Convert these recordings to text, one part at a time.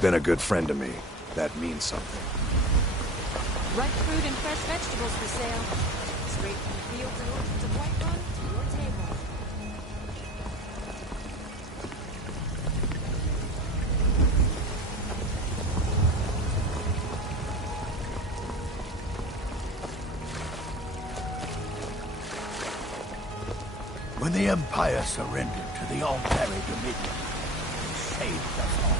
You've been a good friend to me. That means something. Ripe fruit and fresh vegetables for sale. Straight from the fields and orchards of Whiterun to your table. When the Empire surrendered to the Altari Dominion, it saved us all.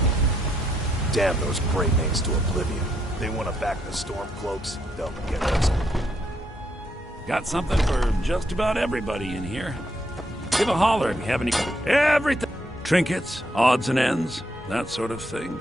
Damn those Grey Manes to oblivion. They want to back the Stormcloaks, they'll get us. Got something for just about everybody in here. Give a holler if you have any... Everything! Trinkets, odds and ends, that sort of thing.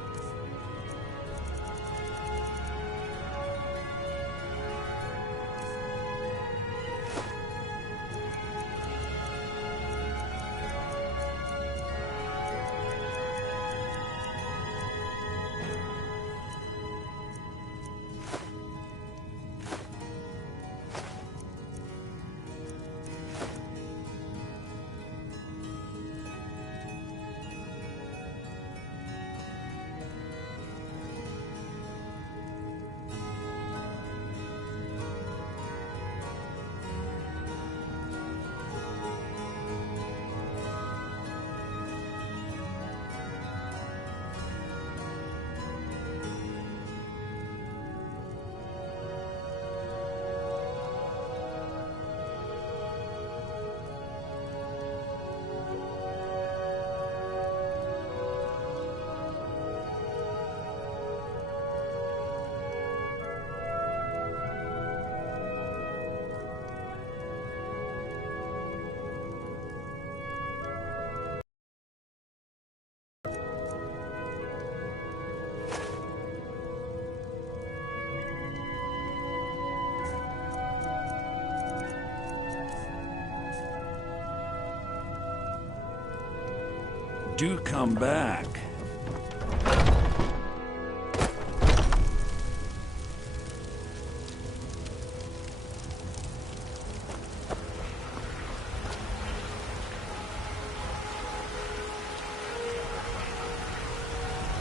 Do come back.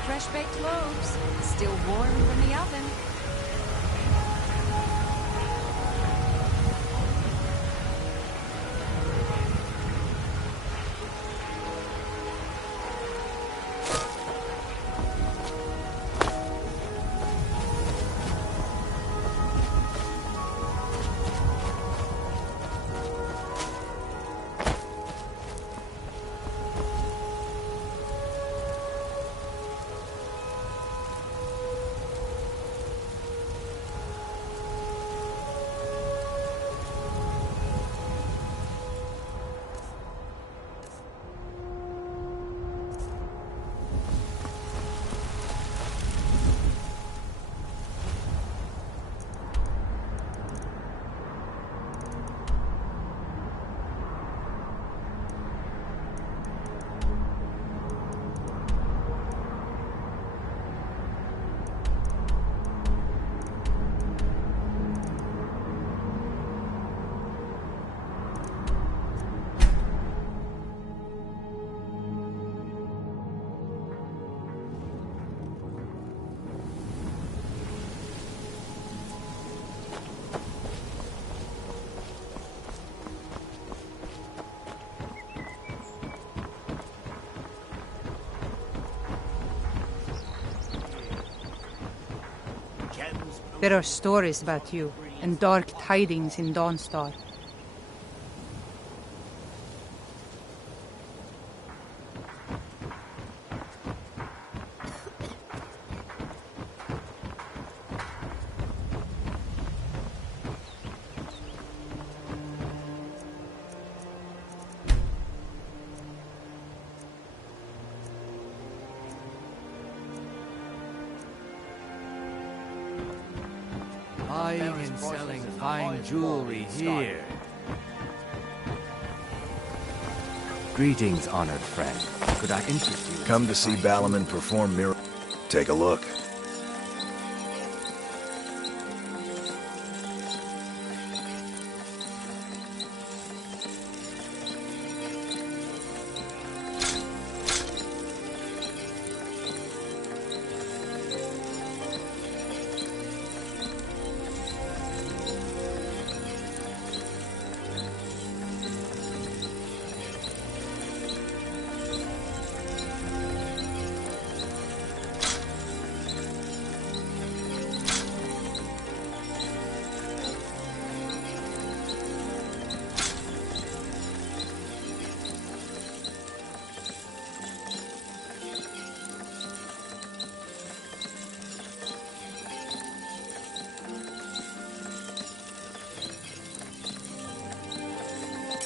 Fresh baked loaves, still warm from the oven. There are stories about you, and dark tidings in Dawnstar. Buying and selling fine jewelry here. Greetings, honored friend. Could I interest you? Come to see Balaman perform miracles. Take a look.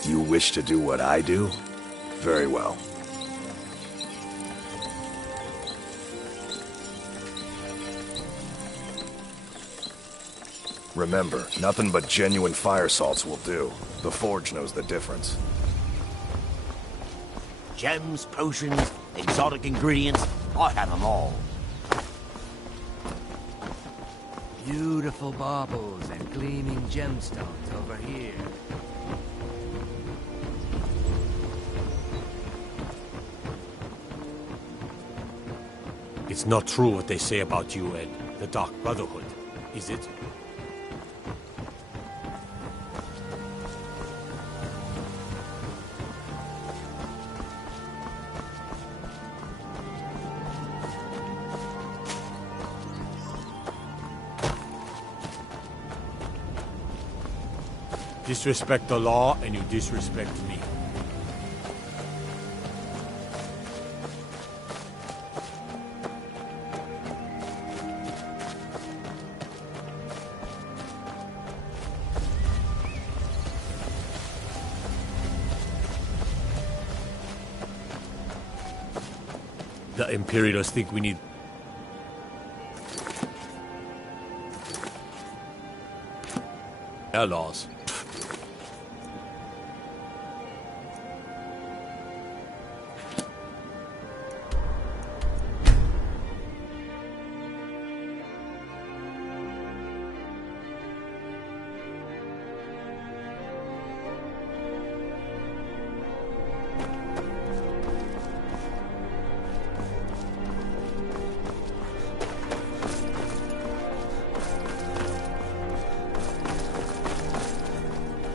You wish to do what I do? Very well. Remember, nothing but genuine fire salts will do. The Forge knows the difference. Gems, potions, exotic ingredients, I have them all. Beautiful baubles and gleaming gemstones over here. It's not true what they say about you and the Dark Brotherhood, is it? Disrespect the law and you disrespect me. The Imperials think we need... our laws.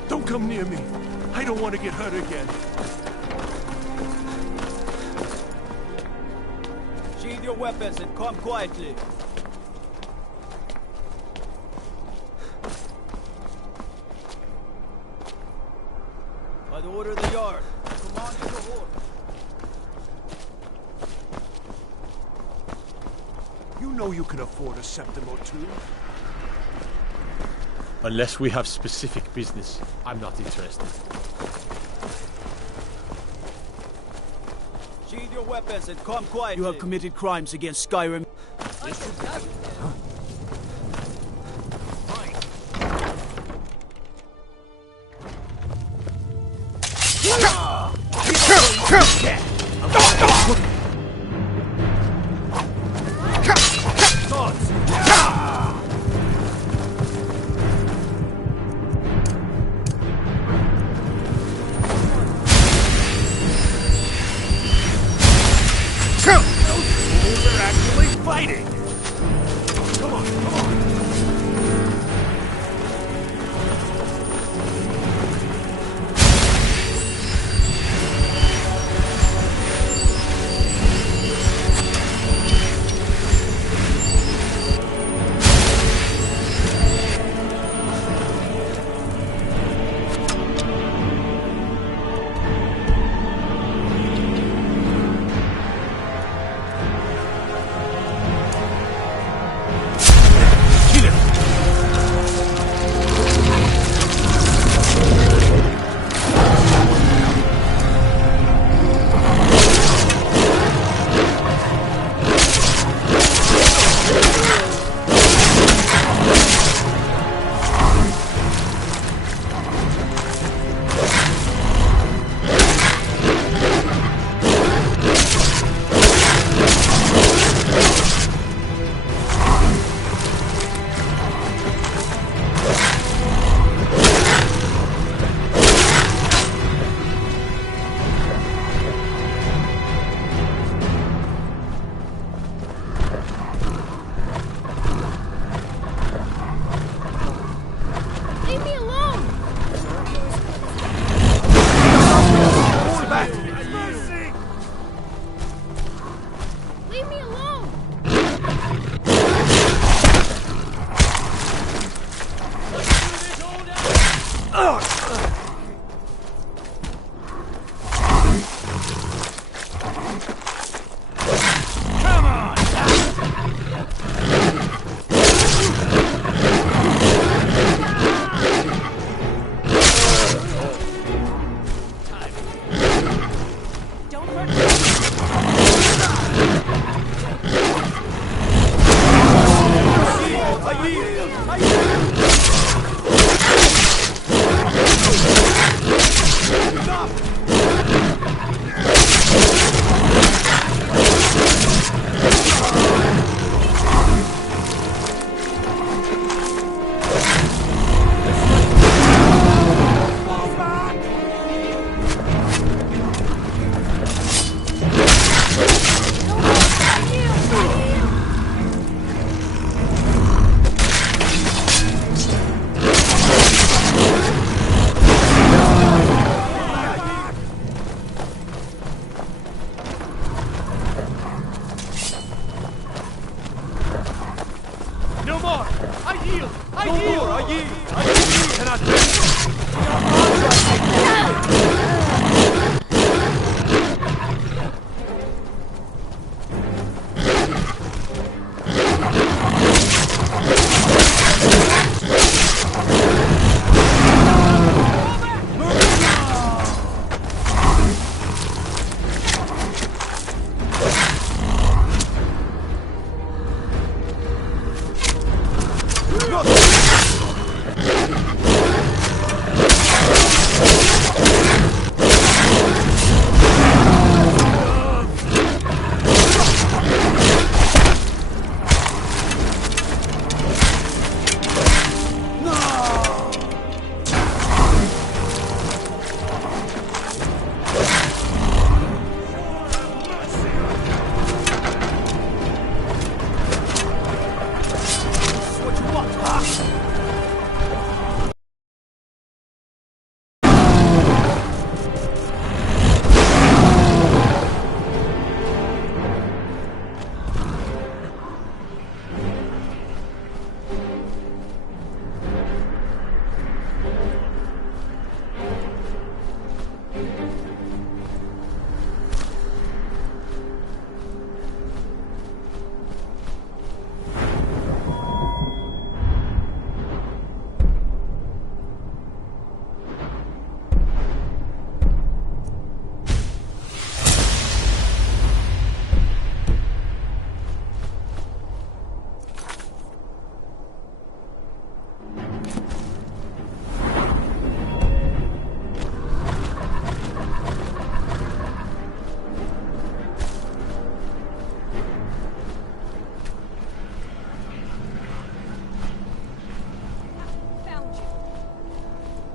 Don't come near me. I don't want to get hurt again. Sheathe your weapons and come quietly. By the order of the Yard, command your horse. You know you can afford a septim or two. Unless we have specific business, I'm not interested. Sheathe your weapons and come quietly. You have committed crimes against Skyrim. They're actually fighting! Come on, come on!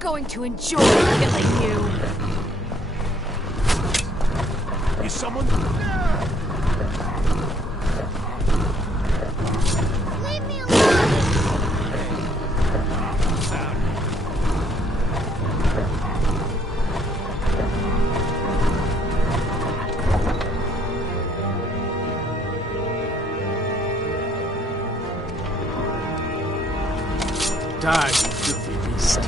Going to enjoy killing you. Is someone? Leave me alone! Die, you filthy beast.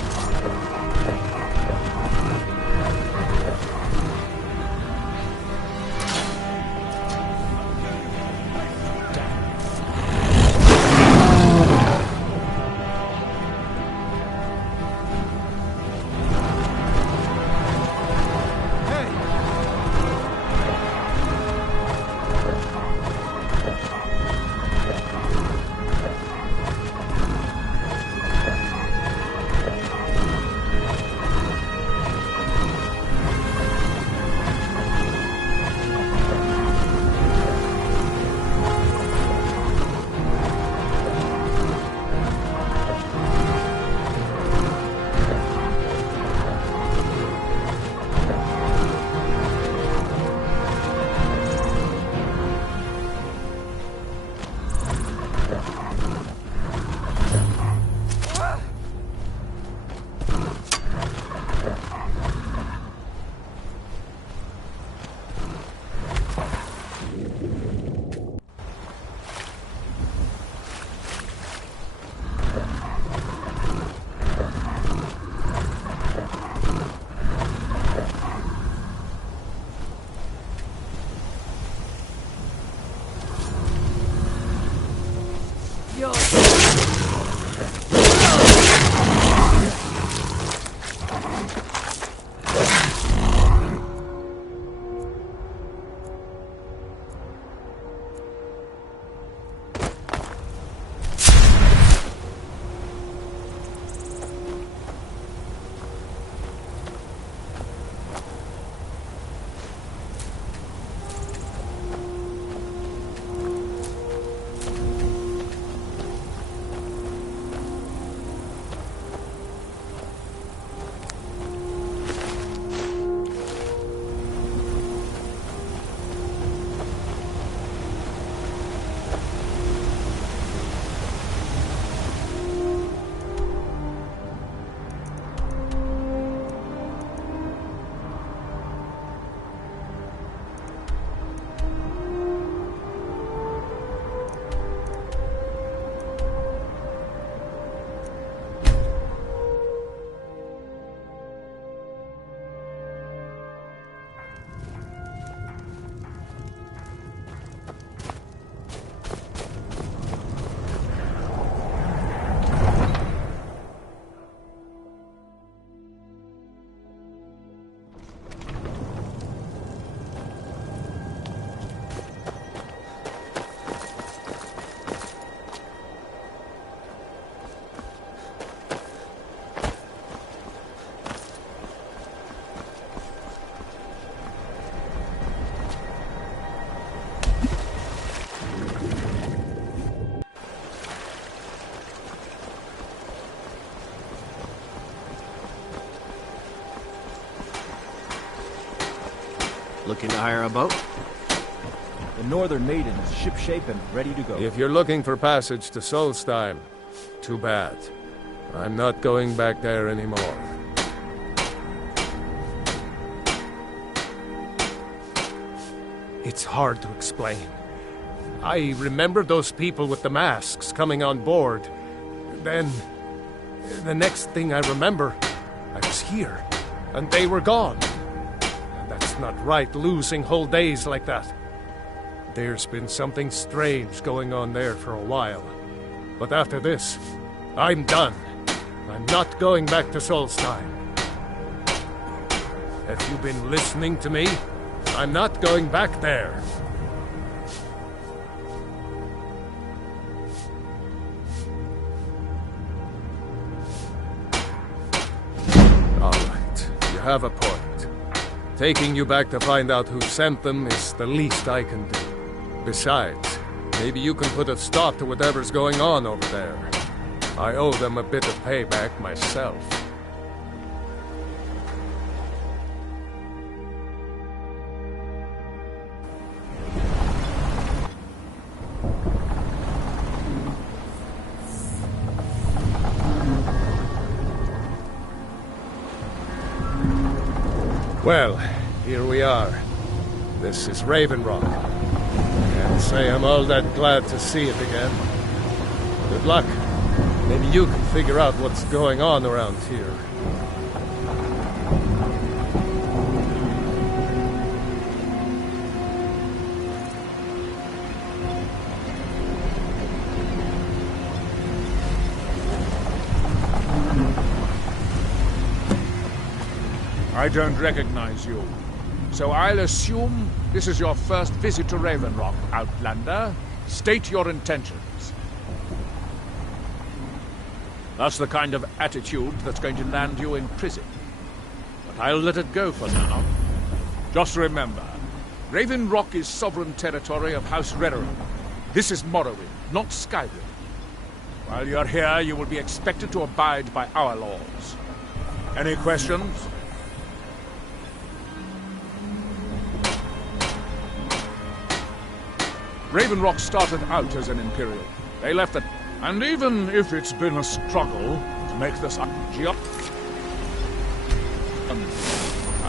Looking to hire a boat? The Northern Maiden is shipshape and ready to go. If you're looking for passage to Solstheim, too bad. I'm not going back there anymore. It's hard to explain. I remember those people with the masks coming on board. Then, the next thing I remember, I was here, and they were gone. That's not right, losing whole days like that. There's been something strange going on there for a while. But after this, I'm done. I'm not going back to Solstheim. Have you been listening to me? I'm not going back there. All right, you have a point. Taking you back to find out who sent them is the least I can do. Besides, maybe you can put a stop to whatever's going on over there. I owe them a bit of payback myself. Well, here we are. This is Raven Rock. Can't say I'm all that glad to see it again. Good luck. Maybe you can figure out what's going on around here. I don't recognize you. So I'll assume this is your first visit to Raven Rock, Outlander. State your intentions. That's the kind of attitude that's going to land you in prison. But I'll let it go for now. Just remember, Raven Rock is sovereign territory of House Redoran. This is Morrowind, not Skyrim. While you're here, you will be expected to abide by our laws. Any questions? Raven Rock started out as an Imperial. They left it. And even if it's been a struggle to make this up, I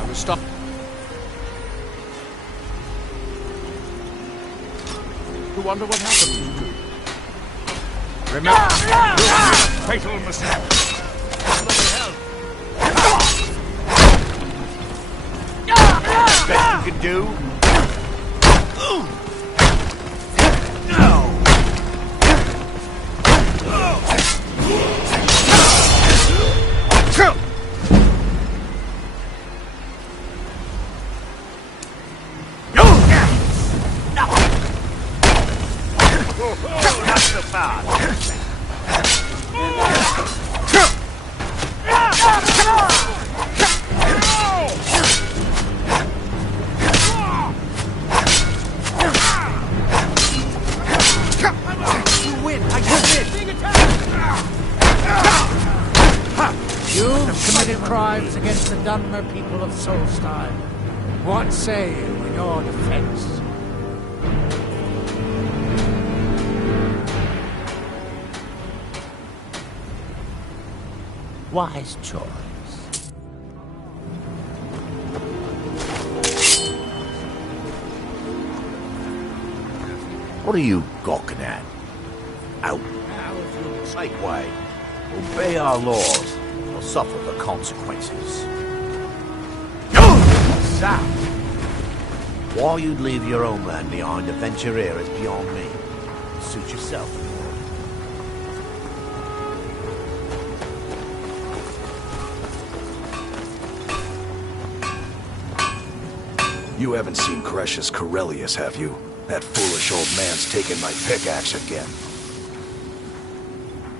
was stuck. To wonder what happened to you. Remember, fatal mistake. Best you can do? You've committed crimes against the Dunmer people of Solstheim. What say you in your defense? Wise choice. What are you gawking at? Out. Make way. Obey our laws, or suffer the consequences. South. Why you'd leave your homeland behind to venture here is beyond me. Suit yourself. You haven't seen Cretius Corellius, have you? That foolish old man's taken my pickaxe again.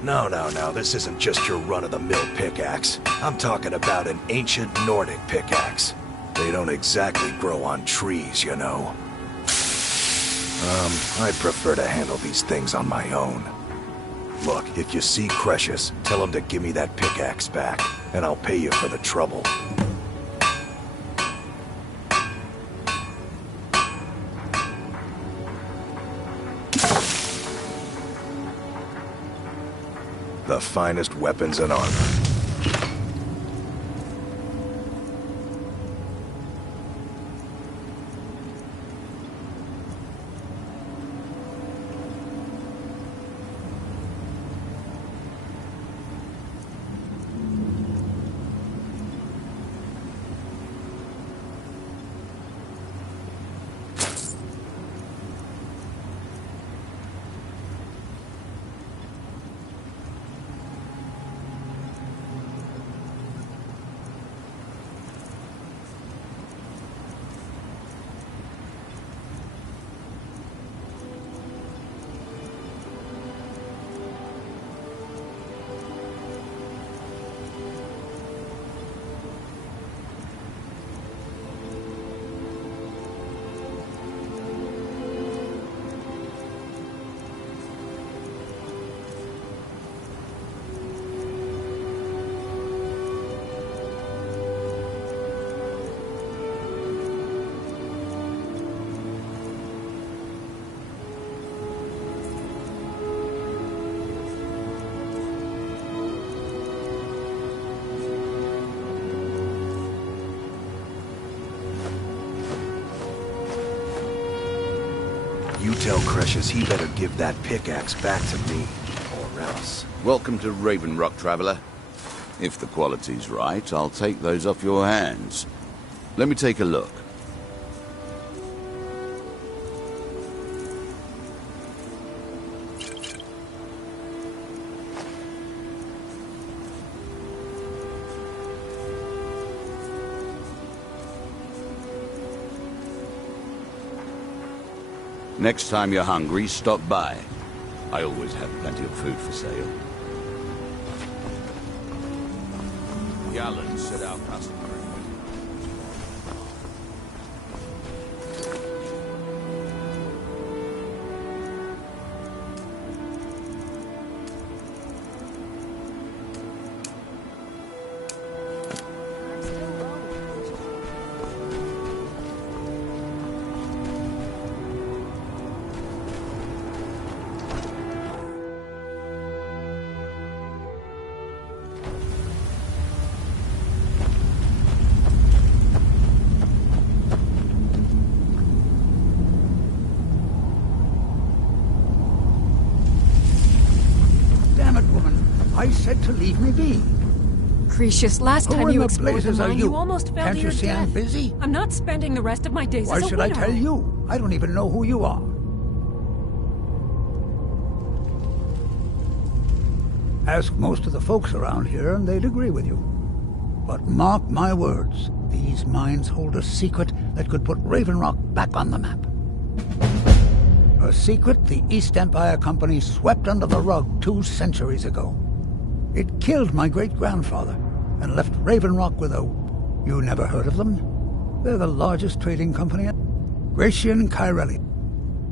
No, this isn't just your run-of-the-mill pickaxe. I'm talking about an ancient Nordic pickaxe. They don't exactly grow on trees, you know. I prefer to handle these things on my own. Look, if you see Cretius, tell him to give me that pickaxe back, and I'll pay you for the trouble. the finest weapons and armor. You tell Cresius he better give that pickaxe back to me, or else. Welcome to Raven Rock, traveler. If the quality's right, I'll take those off your hands. Let me take a look. Next time you're hungry, stop by. I always have plenty of food for sale. Gallon said our customer. I said to leave me be. Cresius, last time you explored the mine, you almost fell Can't to your you see death. I'm busy? I'm not spending the rest of my days Why as a should I widow. tell you? I don't even know who you are. Ask most of the folks around here and they'd agree with you. But mark my words, these mines hold a secret that could put Raven Rock back on the map. A secret the East Empire Company swept under the rug 2 centuries ago. It killed my great-grandfather and left Raven Rock with a... You never heard of them? They're the largest trading company. Gratian Kyrelli.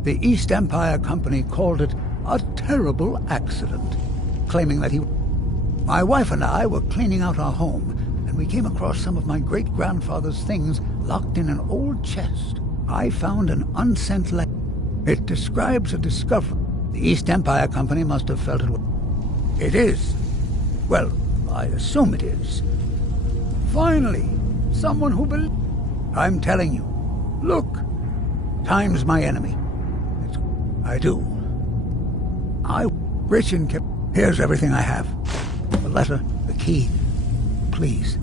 The East Empire Company called it a terrible accident, claiming that he... My wife and I were cleaning out our home, and we came across some of my great-grandfather's things locked in an old chest. I found an unsent letter. It describes a discovery. The East Empire Company must have felt it was... It is. Well, I assume it is. Finally, someone who believes... I'm telling you. Look. Time's my enemy. I do. Gratian kept... Here's everything I have. The letter, the key. Please,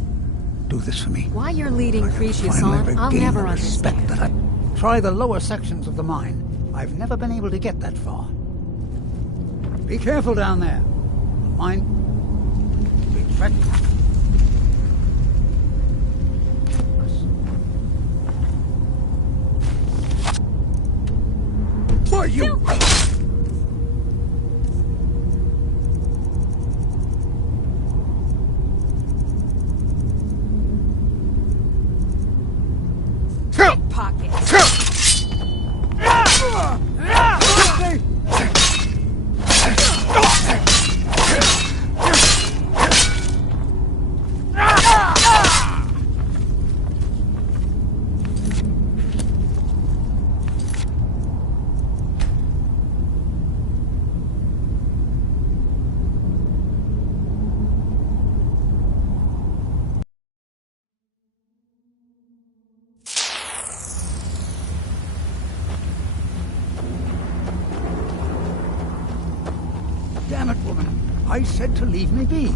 do this for me. Why you're leading Cresius Finally on, I'll regain never the respect understand. that I... Try the lower sections of the mine. I've never been able to get that far. Be careful down there. The mine... Big track. Why you... I said to leave me be.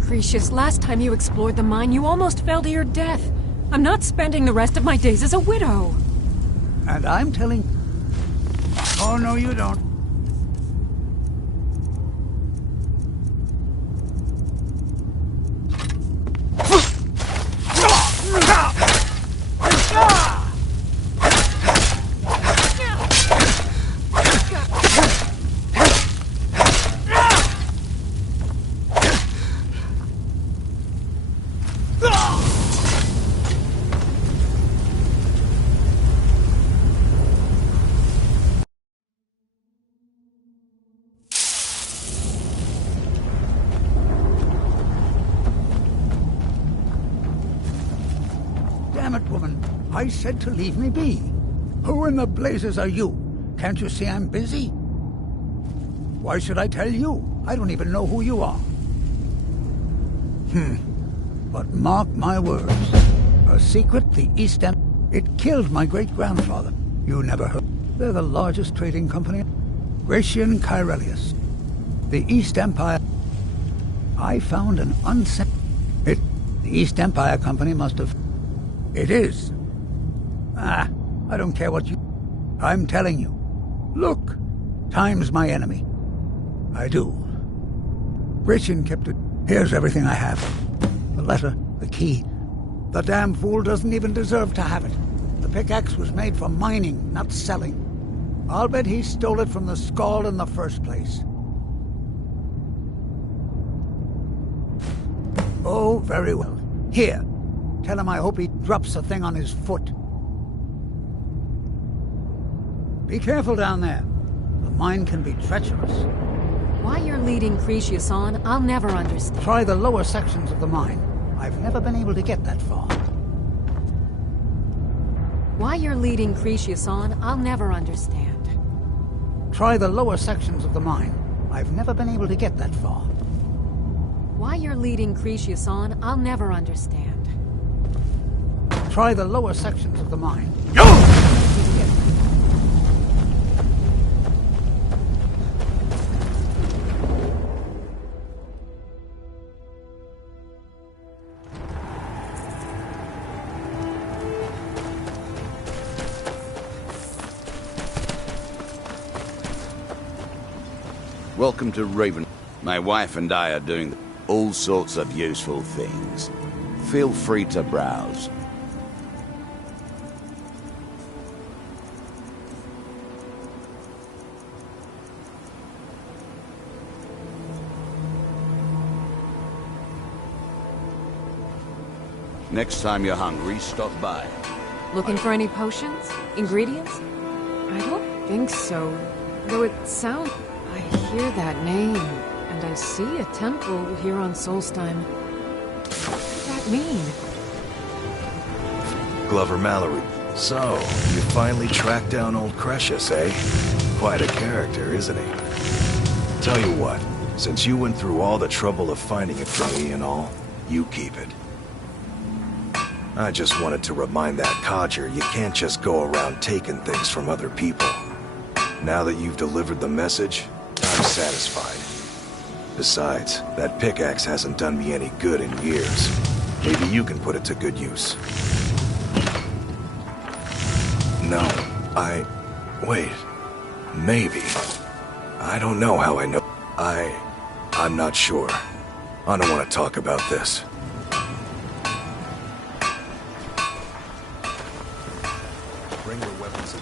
Cretius, last time you explored the mine, you almost fell to your death. I'm not spending the rest of my days as a widow. And I'm telling... Oh, no, you don't. Damn it, woman. I said to leave me be. Who in the blazes are you? Can't you see I'm busy? Why should I tell you? I don't even know who you are. But mark my words. A secret the East End... It killed my great-grandfather. You never heard. They're the largest trading company. Gratian Kyrelius. The East Empire... I found an unsent... The East Empire Company must have... It is. I don't care what you... I'm telling you. Look, time's my enemy. I do. Gratian kept it. Here's everything I have. The letter, the key. The damn fool doesn't even deserve to have it. The pickaxe was made for mining, not selling. I'll bet he stole it from the Skald in the first place. Oh, very well. Here. Tell him I hope he drops the thing on his foot. Be careful down there. The mine can be treacherous. Why you're leading Cretius on, I'll never understand. Try the lower sections of the mine. I've never been able to get that far. Why you're leading Cretius on, I'll never understand. Try the lower sections of the mine. I've never been able to get that far. Why you're leading Cretius on, I'll never understand. Try the lower sections of the mine. Welcome to Raven. My wife and I are doing all sorts of useful things. Feel free to browse. Next time you're hungry, stop by. Looking for any potions? Ingredients? I don't think so. Though it sounds... I hear that name, and I see a temple here on Solstheim. What does that mean? Glover Mallory. So, you finally tracked down old Cretius, eh? Quite a character, isn't he? Tell you what, since you went through all the trouble of finding it for me and all, you keep it. I just wanted to remind that codger you can't just go around taking things from other people. Now that you've delivered the message, I'm satisfied. Besides, that pickaxe hasn't done me any good in years. Maybe you can put it to good use. No, wait. Maybe. I don't know how I know. I'm not sure. I don't want to talk about this. Bring your weapons in.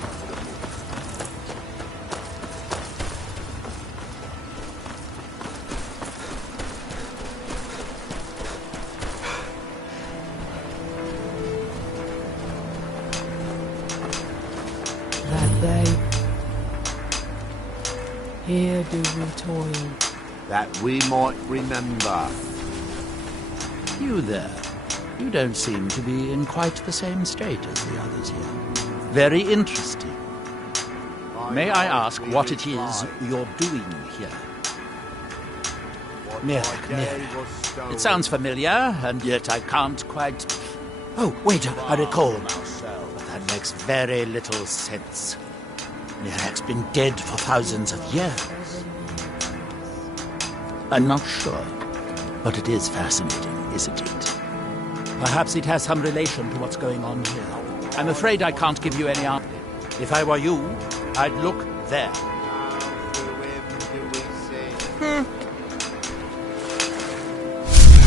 That day, here do we toil. That we might remember. You there. You don't seem to be in quite the same state as the others here. Very interesting. May I ask what it is you're doing here? Nearer. It sounds familiar, and yet I can't quite... Oh, wait, I recall. But that makes very little sense. Mirac's been dead for thousands of years. I'm not sure. But it is fascinating, isn't it? Perhaps it has some relation to what's going on here. I'm afraid I can't give you any answer. If I were you, I'd look there.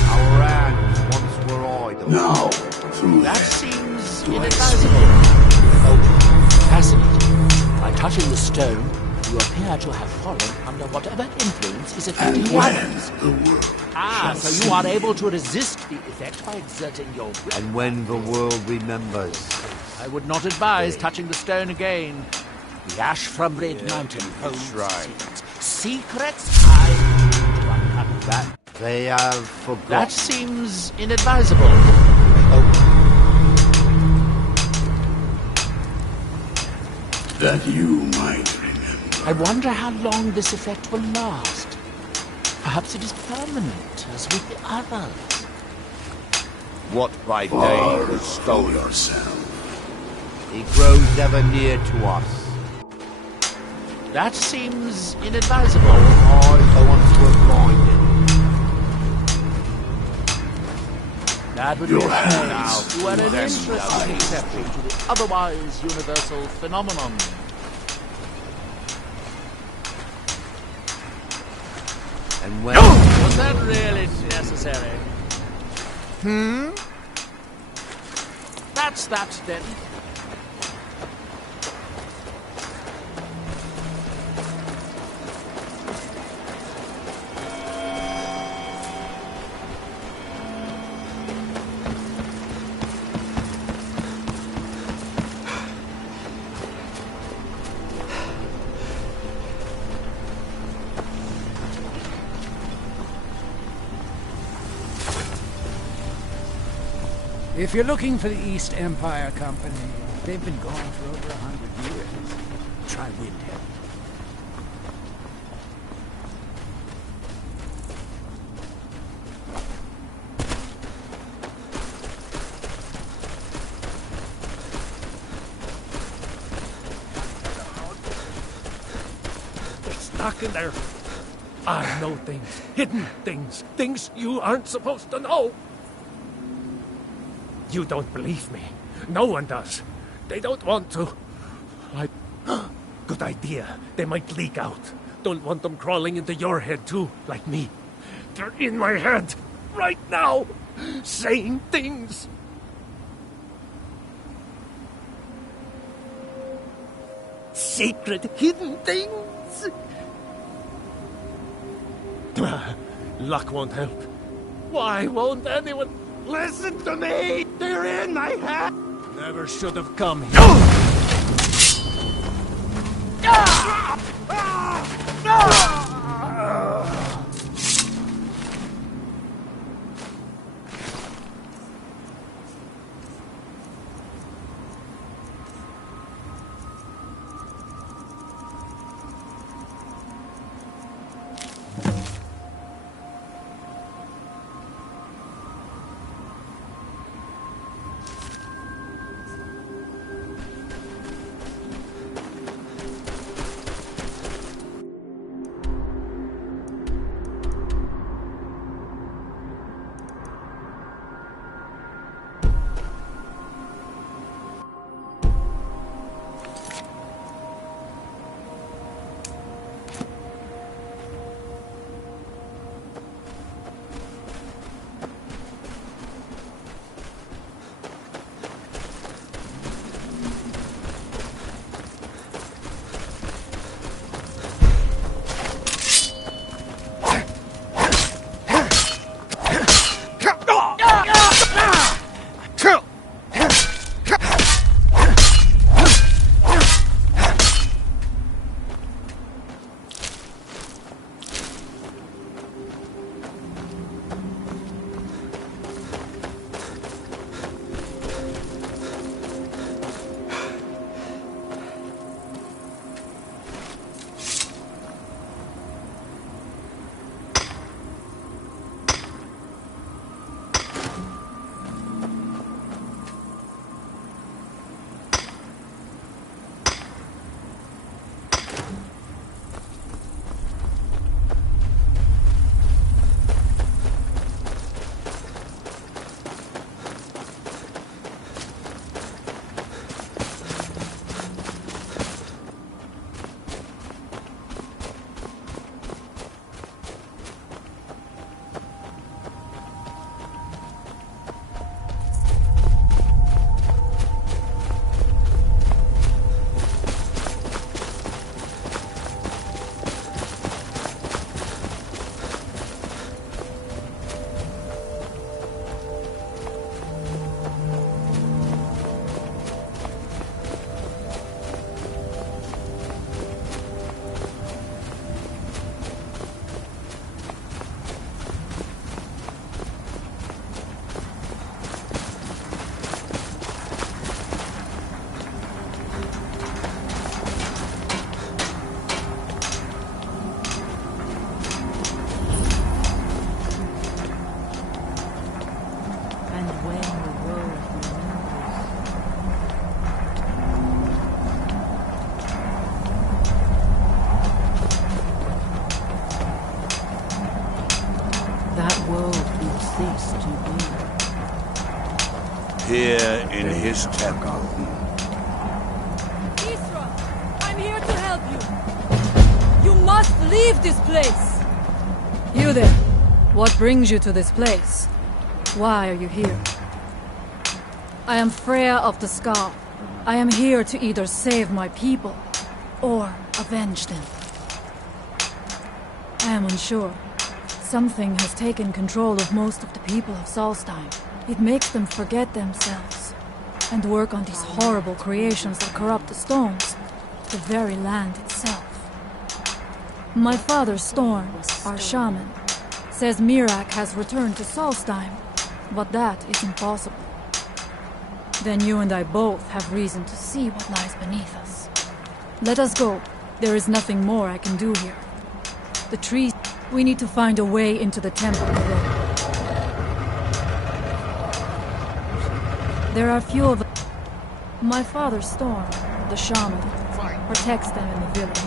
Our hands once were idle. Now, through That seems inadvisable. Oh, fascinating. By touching the stone, you appear to have fallen under whatever influence is affecting and you. when the world So you are able to resist the effect by exerting your will. And when the world remembers. I would not advise touching the stone again. The ash from Red Mountain holds right. secrets I need to uncover. That they have forgotten. That seems inadvisable. Oh, that you might remember. I wonder how long this effect will last. Perhaps it is permanent, as with the others. What by day Far was from stolen. yourself. He grows ever near to us. That seems inadvisable. Eyes are once were blinded. That would Your be fair hands now. You are an them interesting away. exception to the otherwise universal phenomenon. And when Was that really necessary? That's that, then. If you're looking for the East Empire Company, they've been gone for over 100 years. Try Windhelm. They're stuck in there. I know things. Hidden things. Things you aren't supposed to know. You don't believe me. No one does. They don't want to. Good idea. They might leak out. Don't want them crawling into your head too, like me. They're in my head. Right now. Saying things. Secret hidden things. Luck won't help. Why won't anyone listen to me? They're in my head. Never should have come here. is this to be? Here in his temple. Isra, I'm here to help you. You must leave this place. You there. What brings you to this place? Why are you here? I am Freya of the Scar. I am here to either save my people or avenge them. I am unsure. Something has taken control of most of the people of Solstheim. It makes them forget themselves and work on these horrible creations that corrupt the stones, the very land itself. My father, Storm, our shaman, says Mirak has returned to Solstheim, but that is impossible. Then you and I both have reason to see what lies beneath us. Let us go. There is nothing more I can do here. The trees... We need to find a way into the temple below. There are few of... My father, Storm, the shaman, protects them in the village.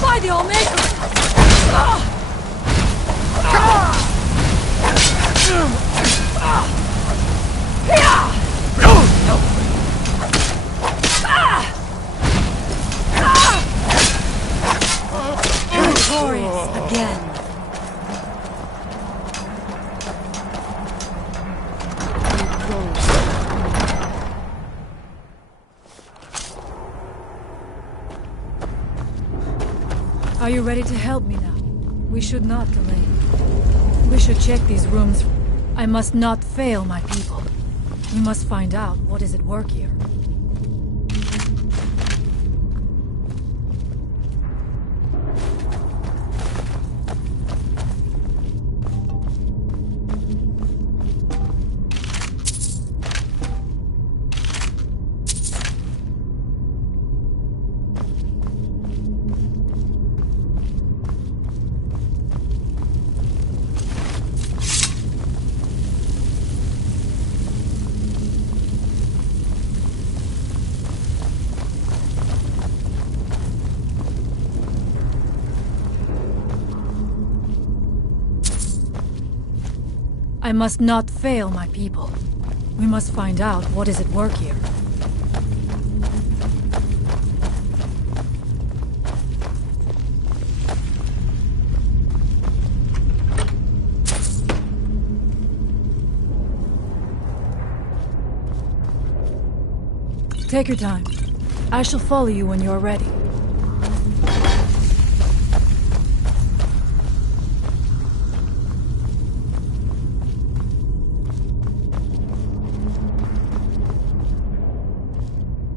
By the Allmaker! Victorious again. Are you ready to help me now? We should not delay. We should check these rooms. I must not fail my people. We must find out what is at work here. I must not fail my people. We must find out what is at work here. Take your time. I shall follow you when you're ready.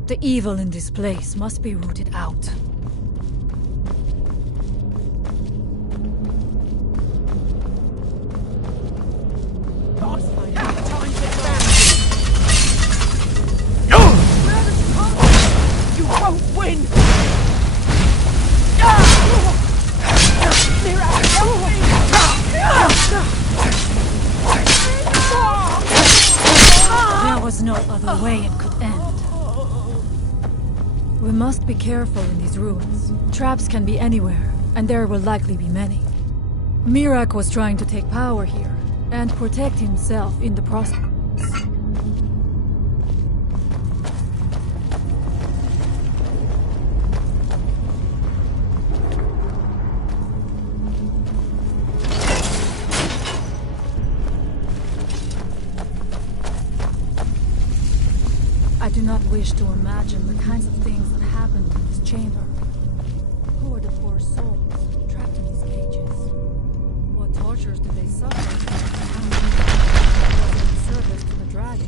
The evil in this place must be rooted out. You won't win! There was no other way it could end. We must be careful in these ruins. Traps can be anywhere, and there will likely be many. Mirak was trying to take power here, and protect himself in the process. I do not wish to imagine the kinds of things that happened in this chamber. Who are the poor souls trapped in these cages? What tortures did they suffer? How many was in service to the dragon?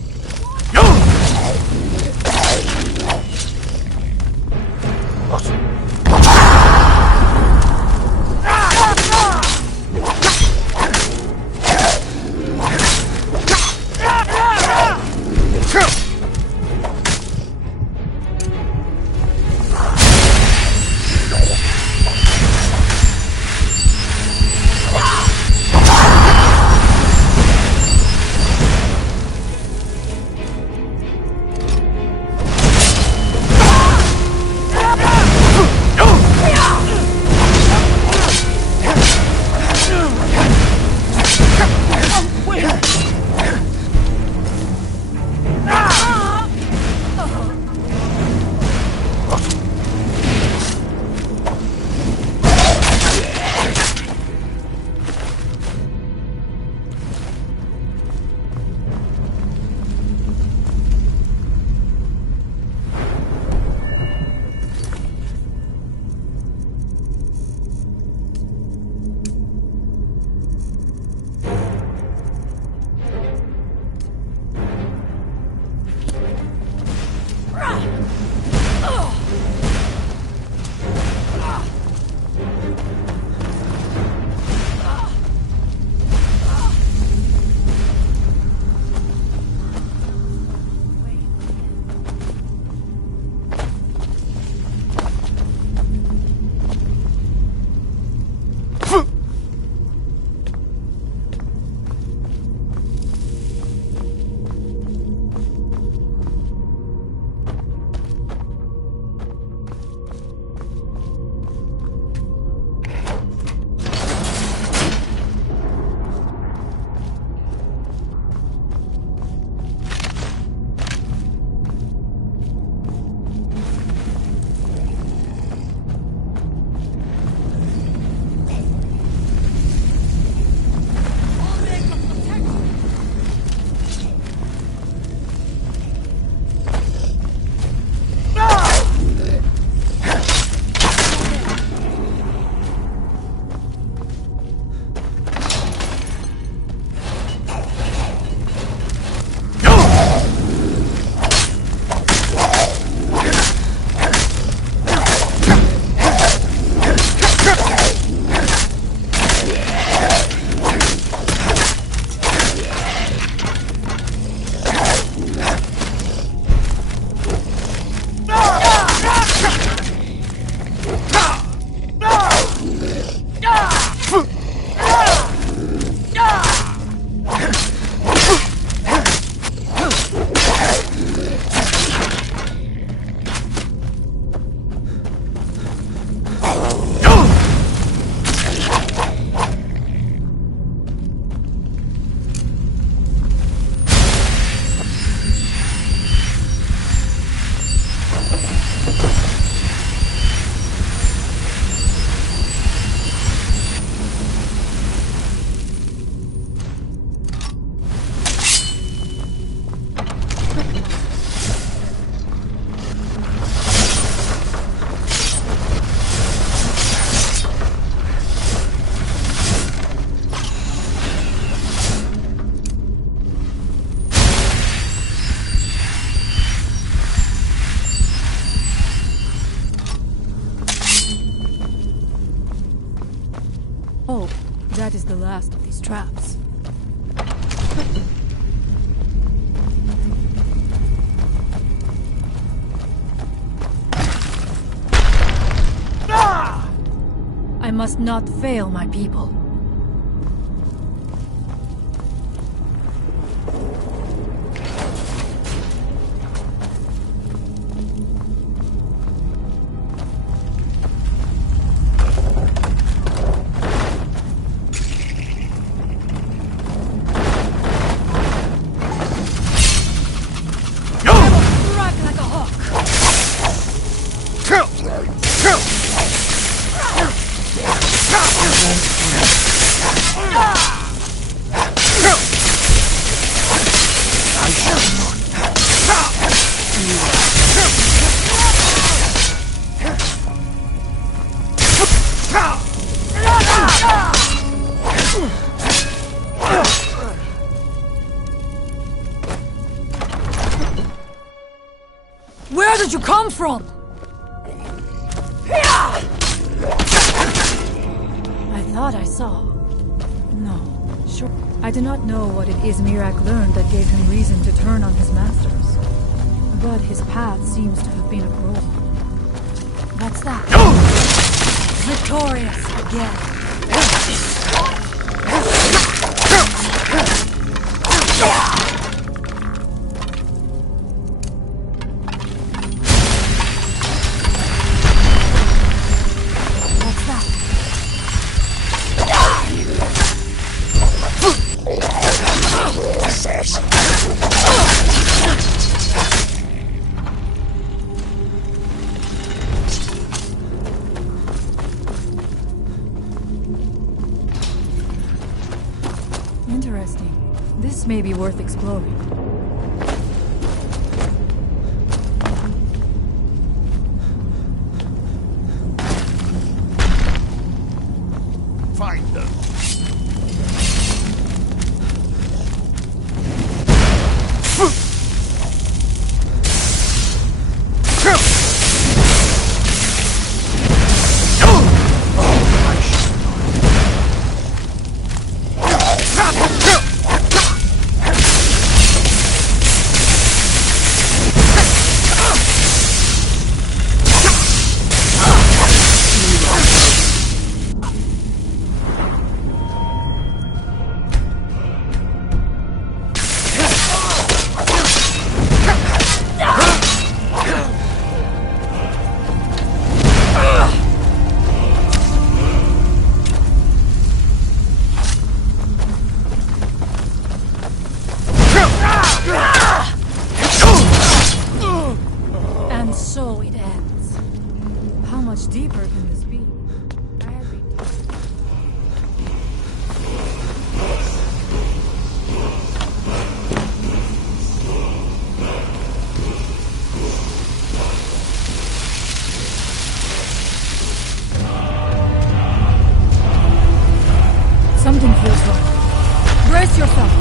the last of these traps. I must not fail my people. Where did you come from? I thought I saw. No, sure. I do not know what it is Mirak learned that gave him reason to turn on his masters. But his path seems to have been a cruel one. What's that? Victorious again. Interesting. This may be worth exploring. Find them. And so it ends. How much deeper can this be? I had been Something feels wrong. Brace yourself.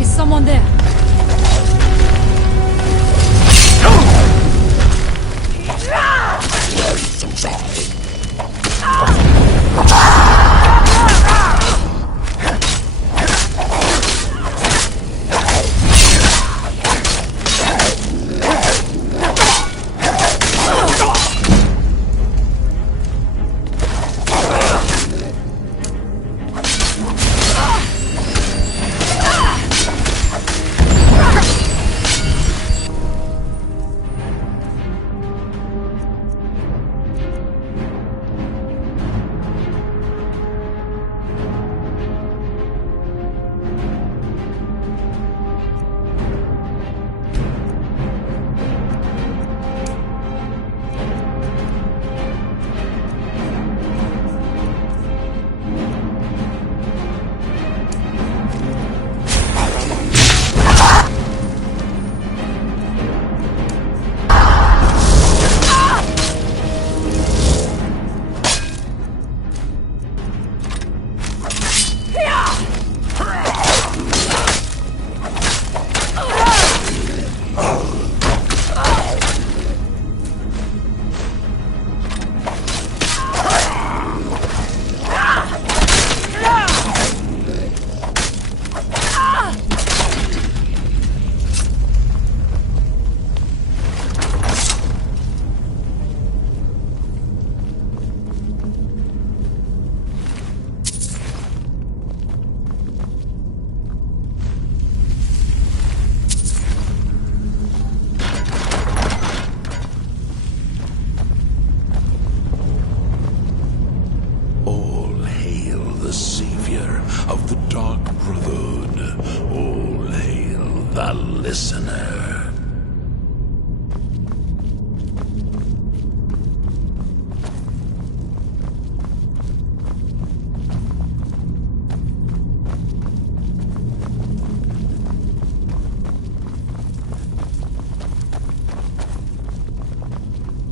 Is someone there?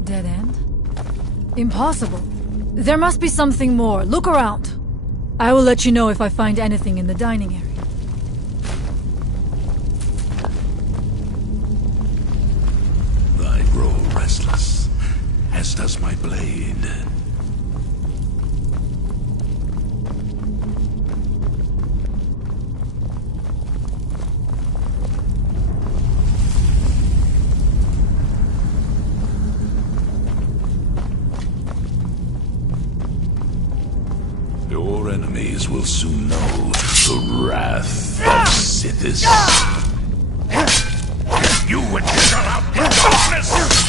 Dead end? Impossible. There must be something more. Look around. I will let you know if I find anything in the dining area. I grow restless, as does my blade. Your enemies will soon know the wrath of Sithis. You would shut out the darkness!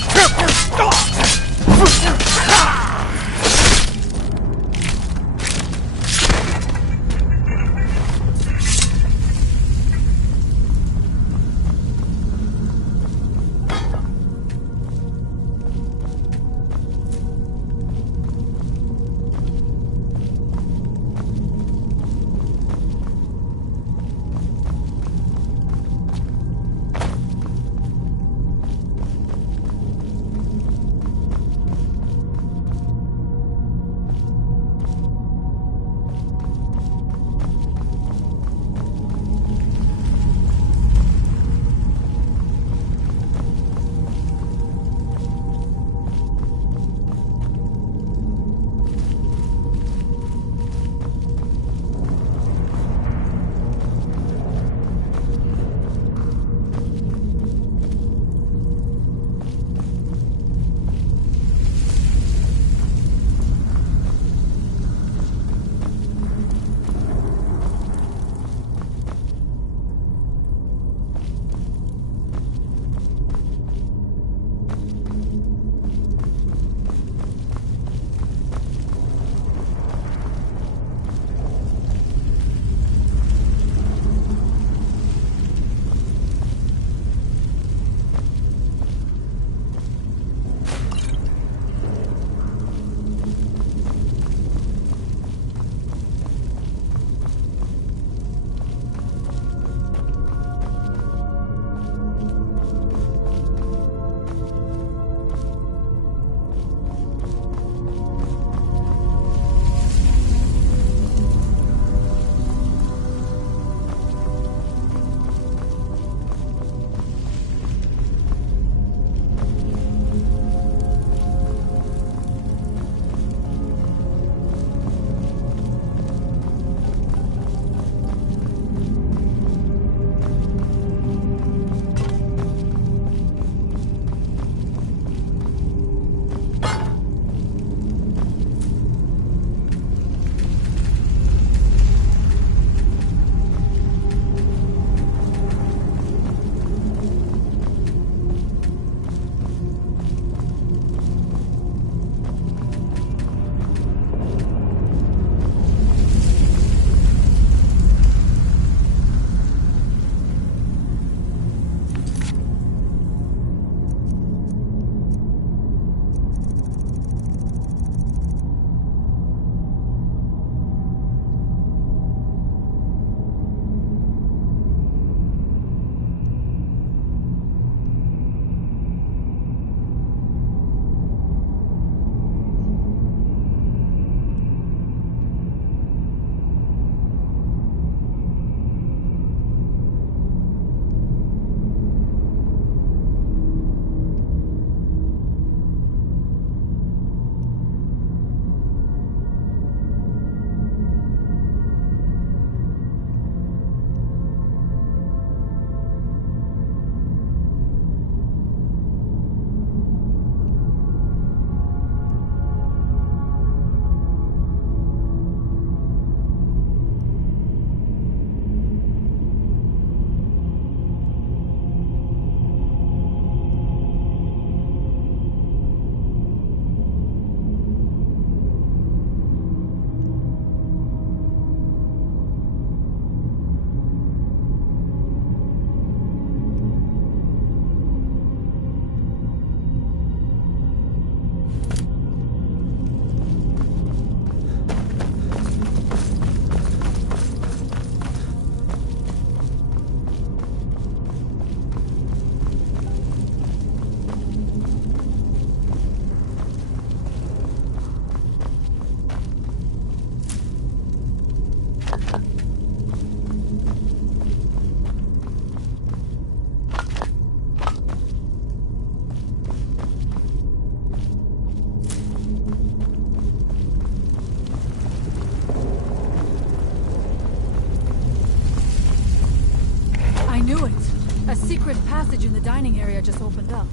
dining area just opened up.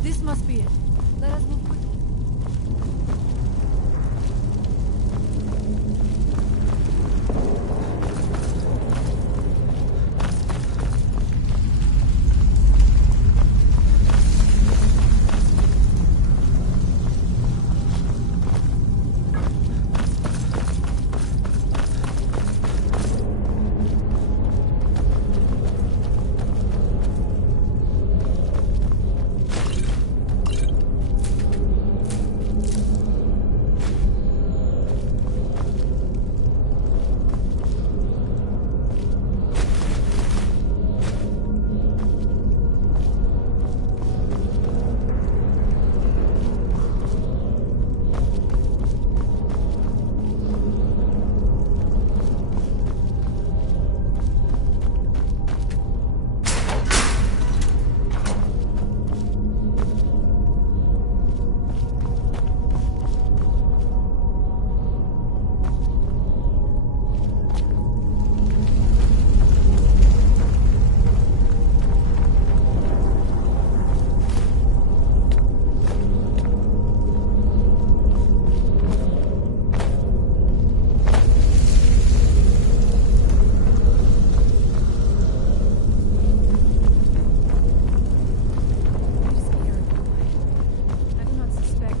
This must be it. Let us move quickly.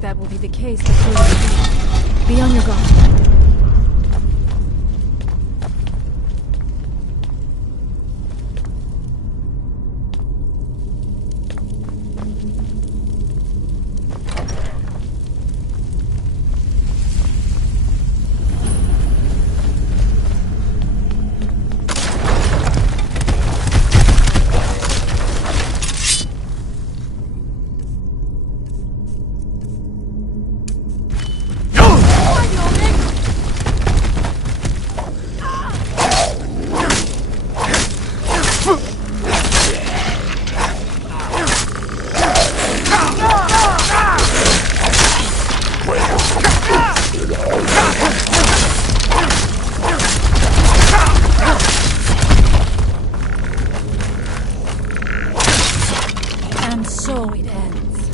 That will be the case, but please be on your guard. And so it ends.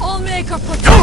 I'll make her protect.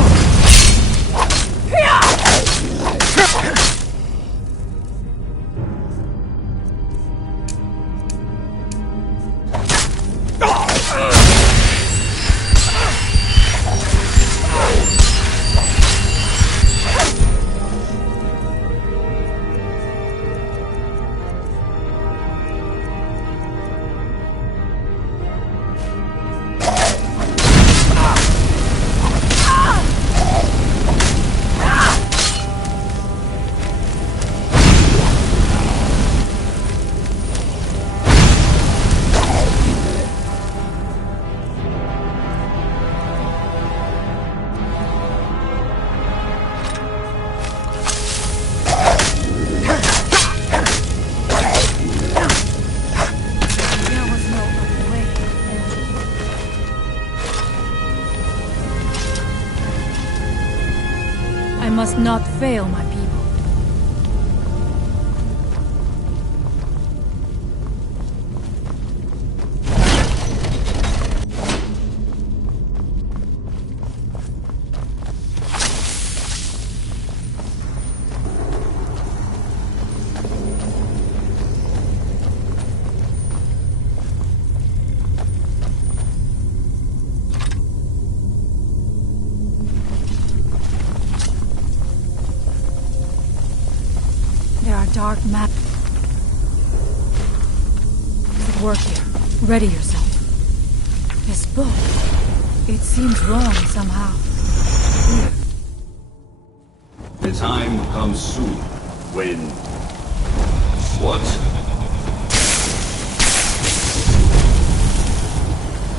I must not fail my people. There are dark matters at work here. Ready yourself. This book, it seems wrong somehow. The time comes soon when... What?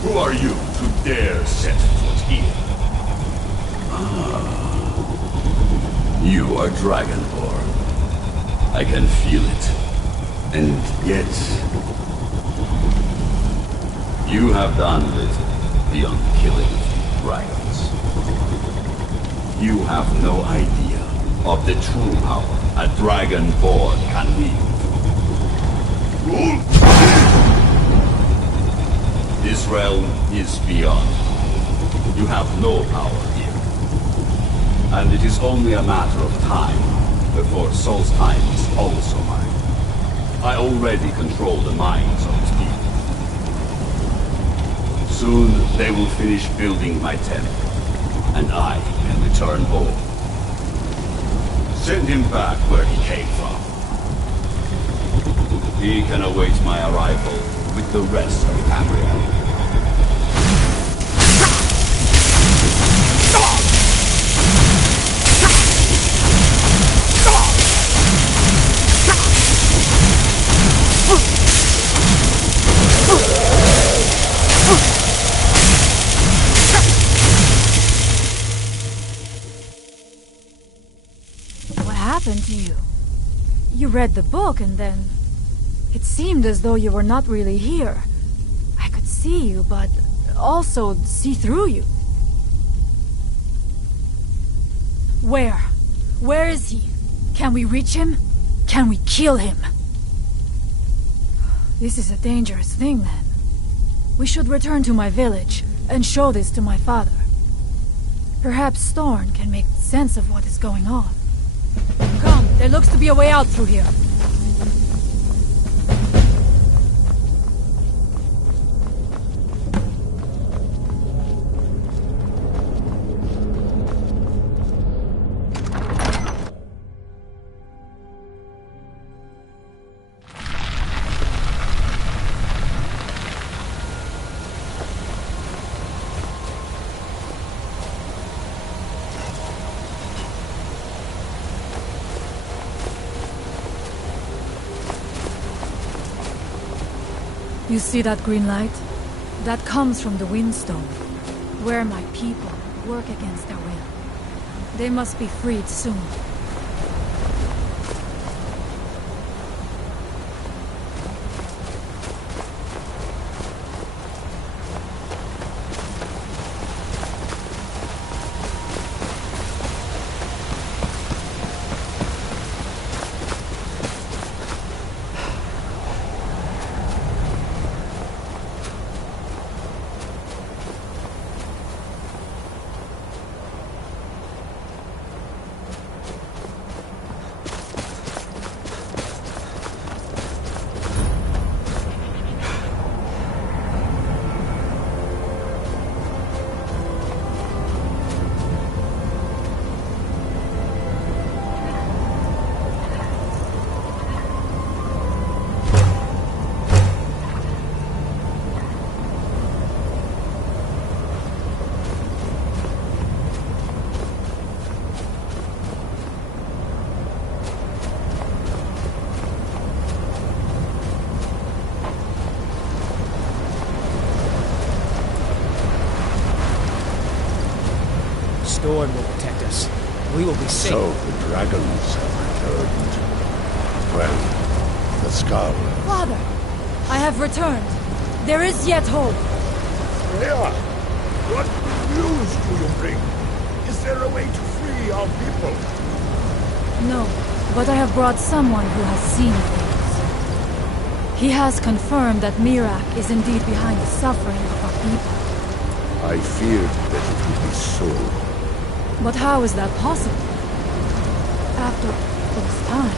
Who are you to dare set foot here? You are Dragonborn. I can feel it. And yet... you have done little beyond killing dragons. You have no idea of the true power a dragonborn can lead. This realm is beyond. You have no power here. And it is only a matter of time before Solstheim is also mine. I already control the minds of his people. Soon they will finish building my temple, and I can return home. Send him back where he came from. He can await my arrival with the rest of Tamriel. What happened to you? You read the book and then... It seemed as though you were not really here. I could see you, but also see through you. Where? Where is he? Can we reach him? Can we kill him? This is a dangerous thing, then. We should return to my village and show this to my father. Perhaps Thorn can make sense of what is going on. Come, there looks to be a way out through here. You see that green light? That comes from the Windstone, where my people work against their will. They must be freed soon. Storm will protect us. We will be safe. So the dragons have returned. Well, the skull. Father, I have returned. There is yet hope. Freya, what news do you bring? Is there a way to free our people? No, but I have brought someone who has seen things. He has confirmed that Mirak is indeed behind the suffering of our people. I feared that it would be so. But how is that possible? After all this time?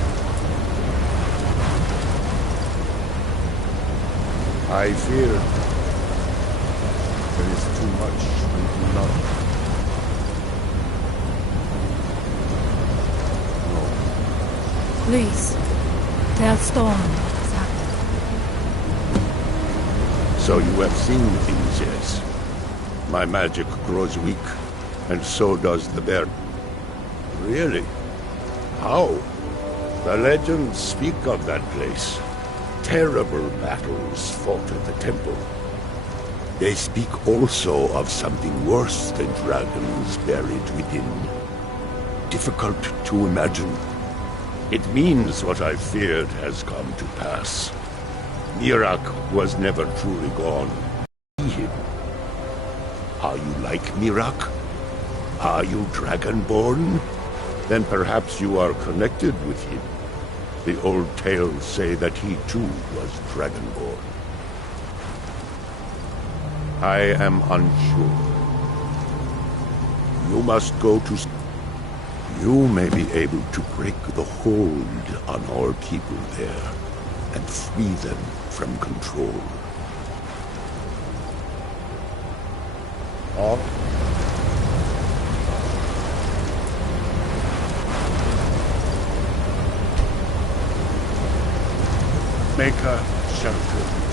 I fear there is too much we do not. Please, tell Storm what has happened. So you have seen things, yes? My magic grows weak, and so does the bear. Really? How? The legends speak of that place. Terrible battles fought at the temple. They speak also of something worse than dragons buried within. Difficult to imagine. It means what I feared has come to pass. Mirak was never truly gone. See him. Are you like Mirak? Are you dragonborn? Then perhaps you are connected with him. The old tales say that he too was Dragonborn. I am unsure. You must go to... You may be able to break the hold on our people there and free them from control. All make a shelter.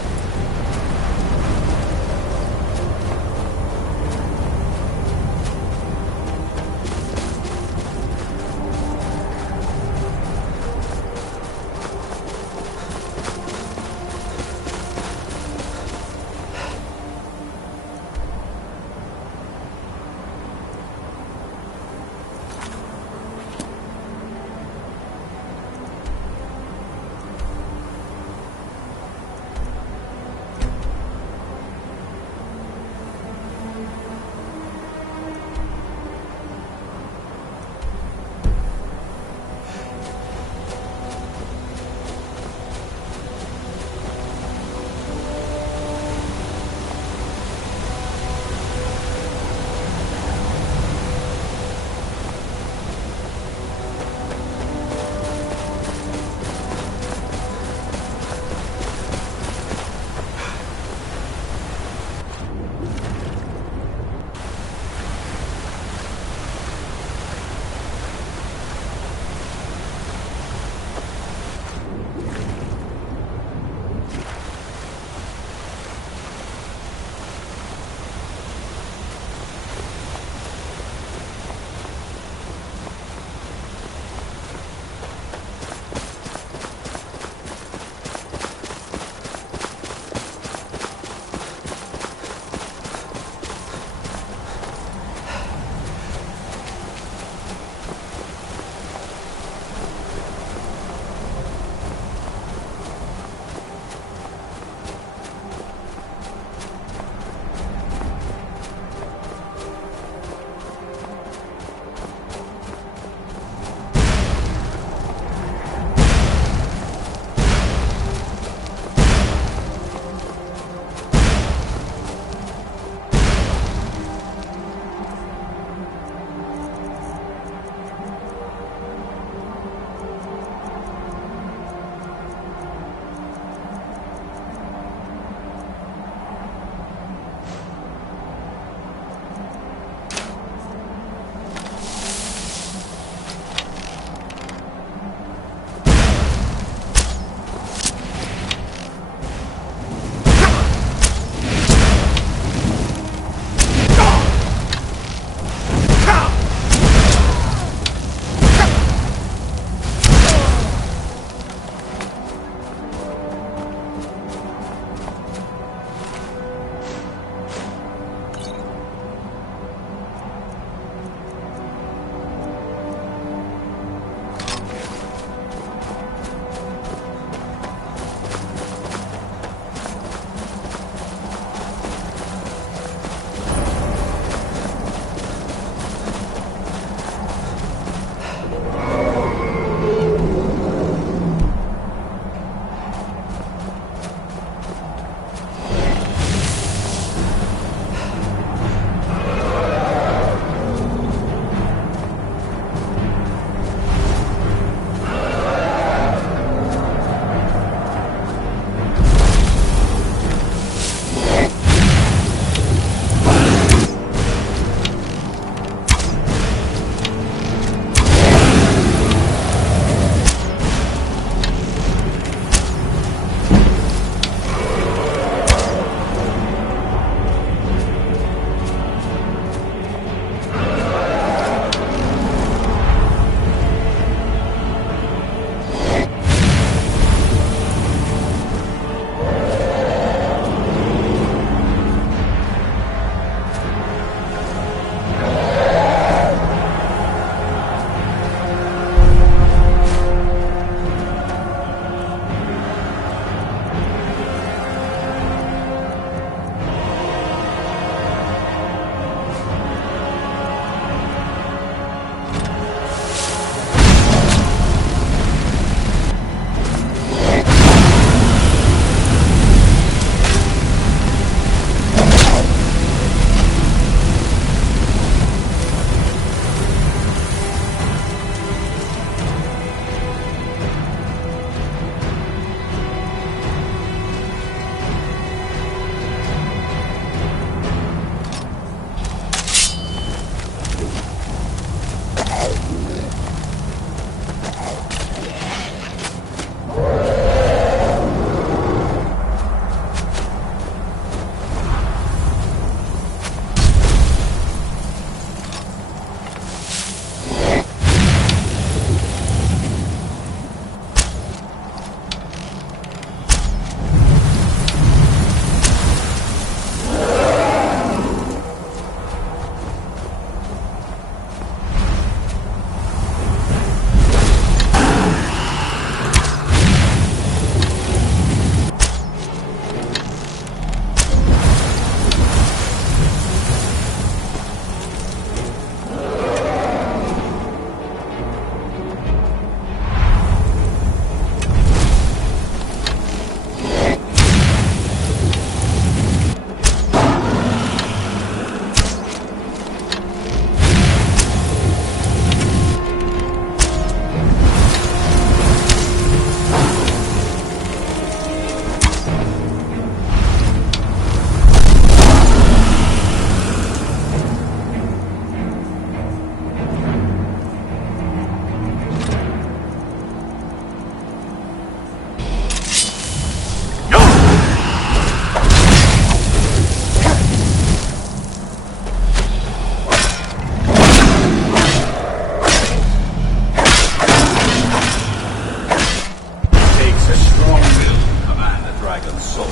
dragon's soul.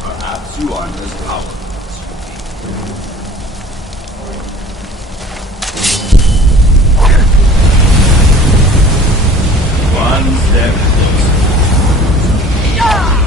Perhaps you aren't as powerful as you think. One step closer. Yeah!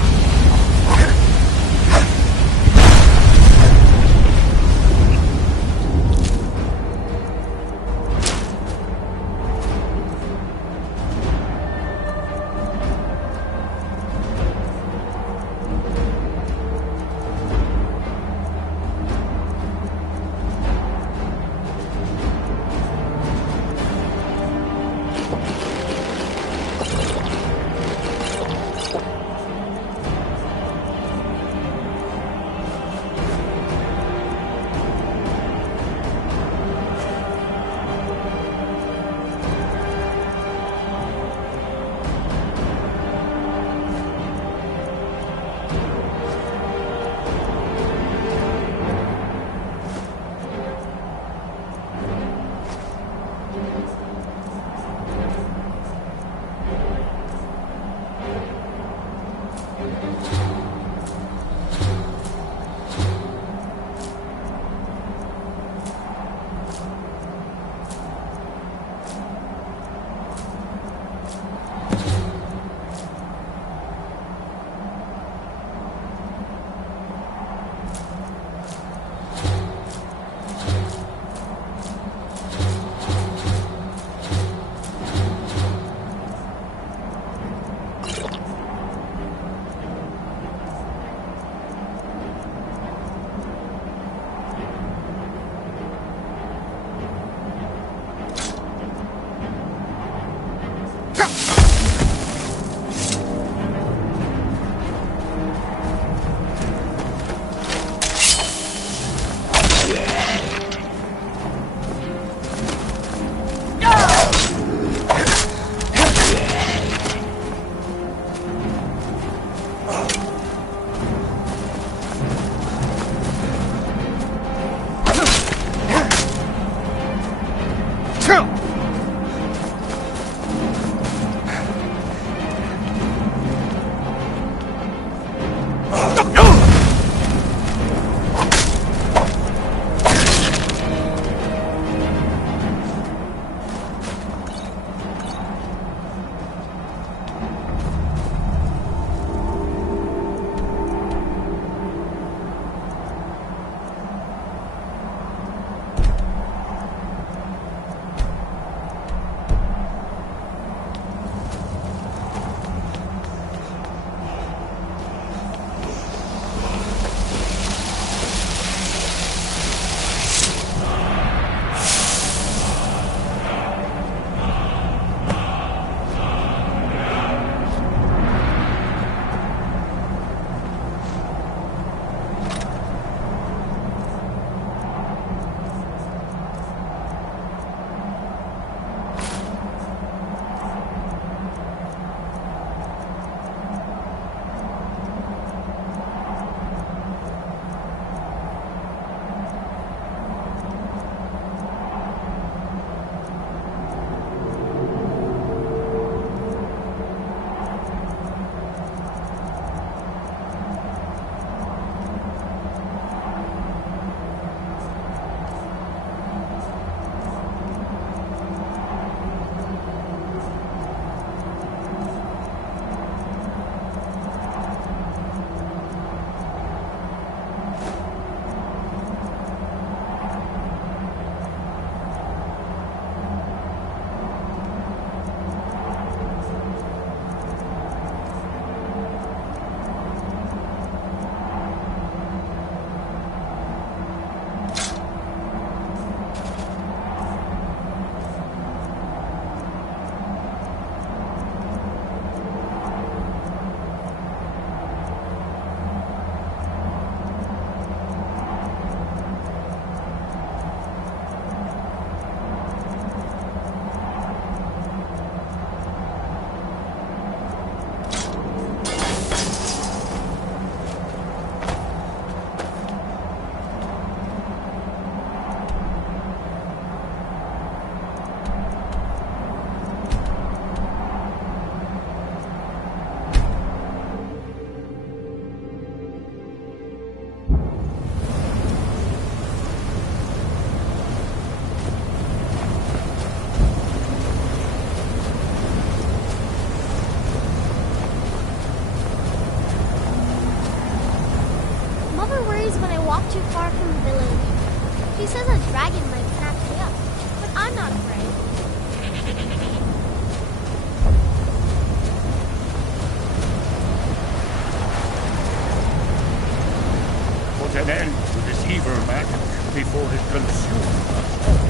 walk too far from the village. He says a dragon might snap me up, but I'm not afraid. Put an end to this evil magic before it consumes us all.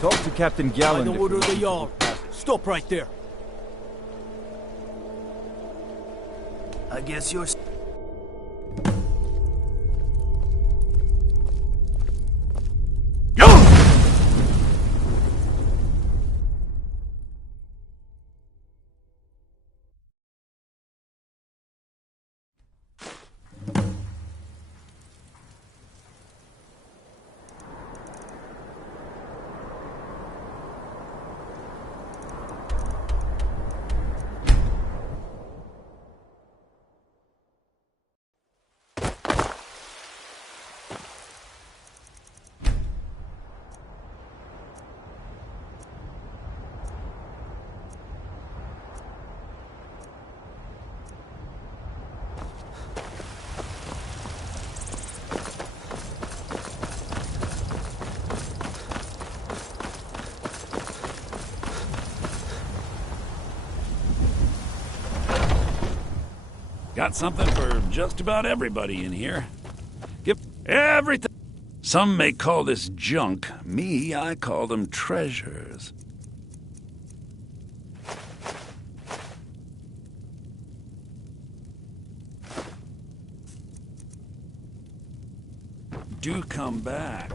Talk to Captain Galland. By the order of the Jarl. Stop right there. I guess you're... Got something for just about everybody in here. Give everything. Some may call this junk. Me, I call them treasures. Do come back.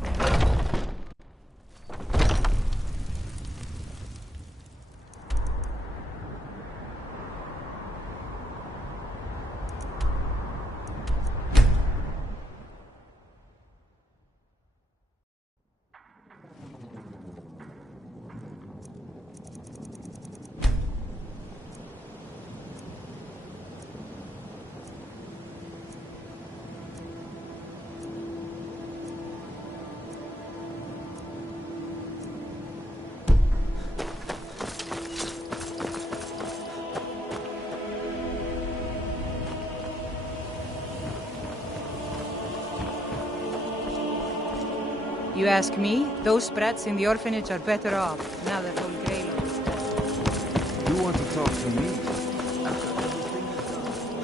You ask me? Those brats in the orphanage are better off, now that old Greylock's dead. You want to talk to me?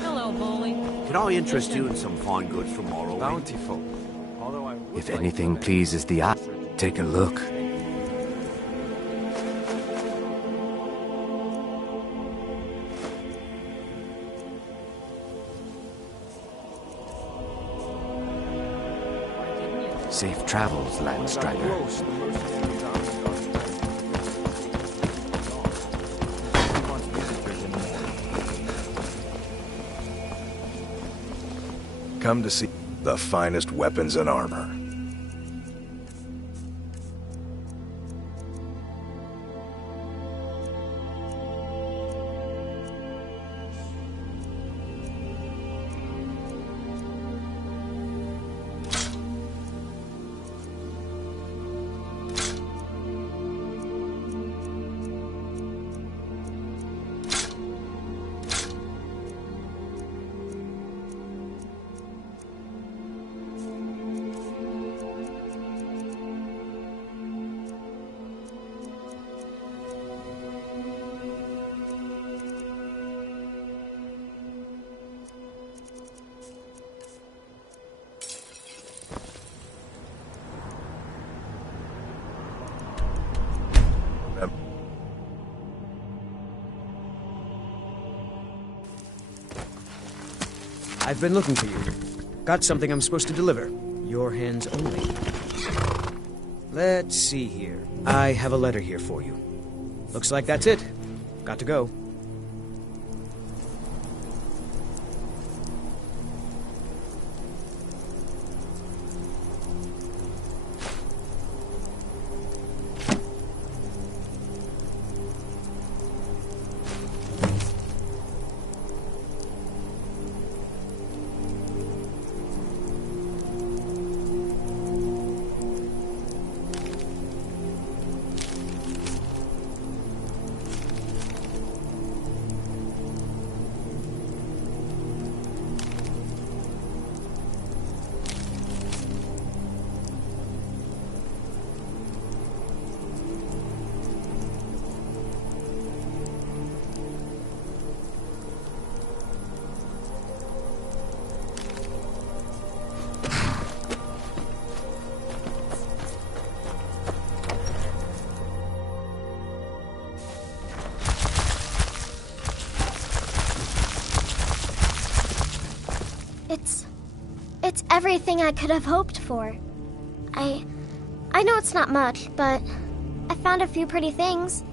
Hello, Bully. Can I interest you in some fine goods from Morrowind? Bountiful. If anything pleases the eye, take a look. Safe travels, Landstrider. Come to see the finest weapons and armor. I've been looking for you. Got something I'm supposed to deliver. Your hands only. Let's see here. I have a letter here for you. Looks like that's it. Got to go. It's everything I could have hoped for. I know it's not much, but I found a few pretty things.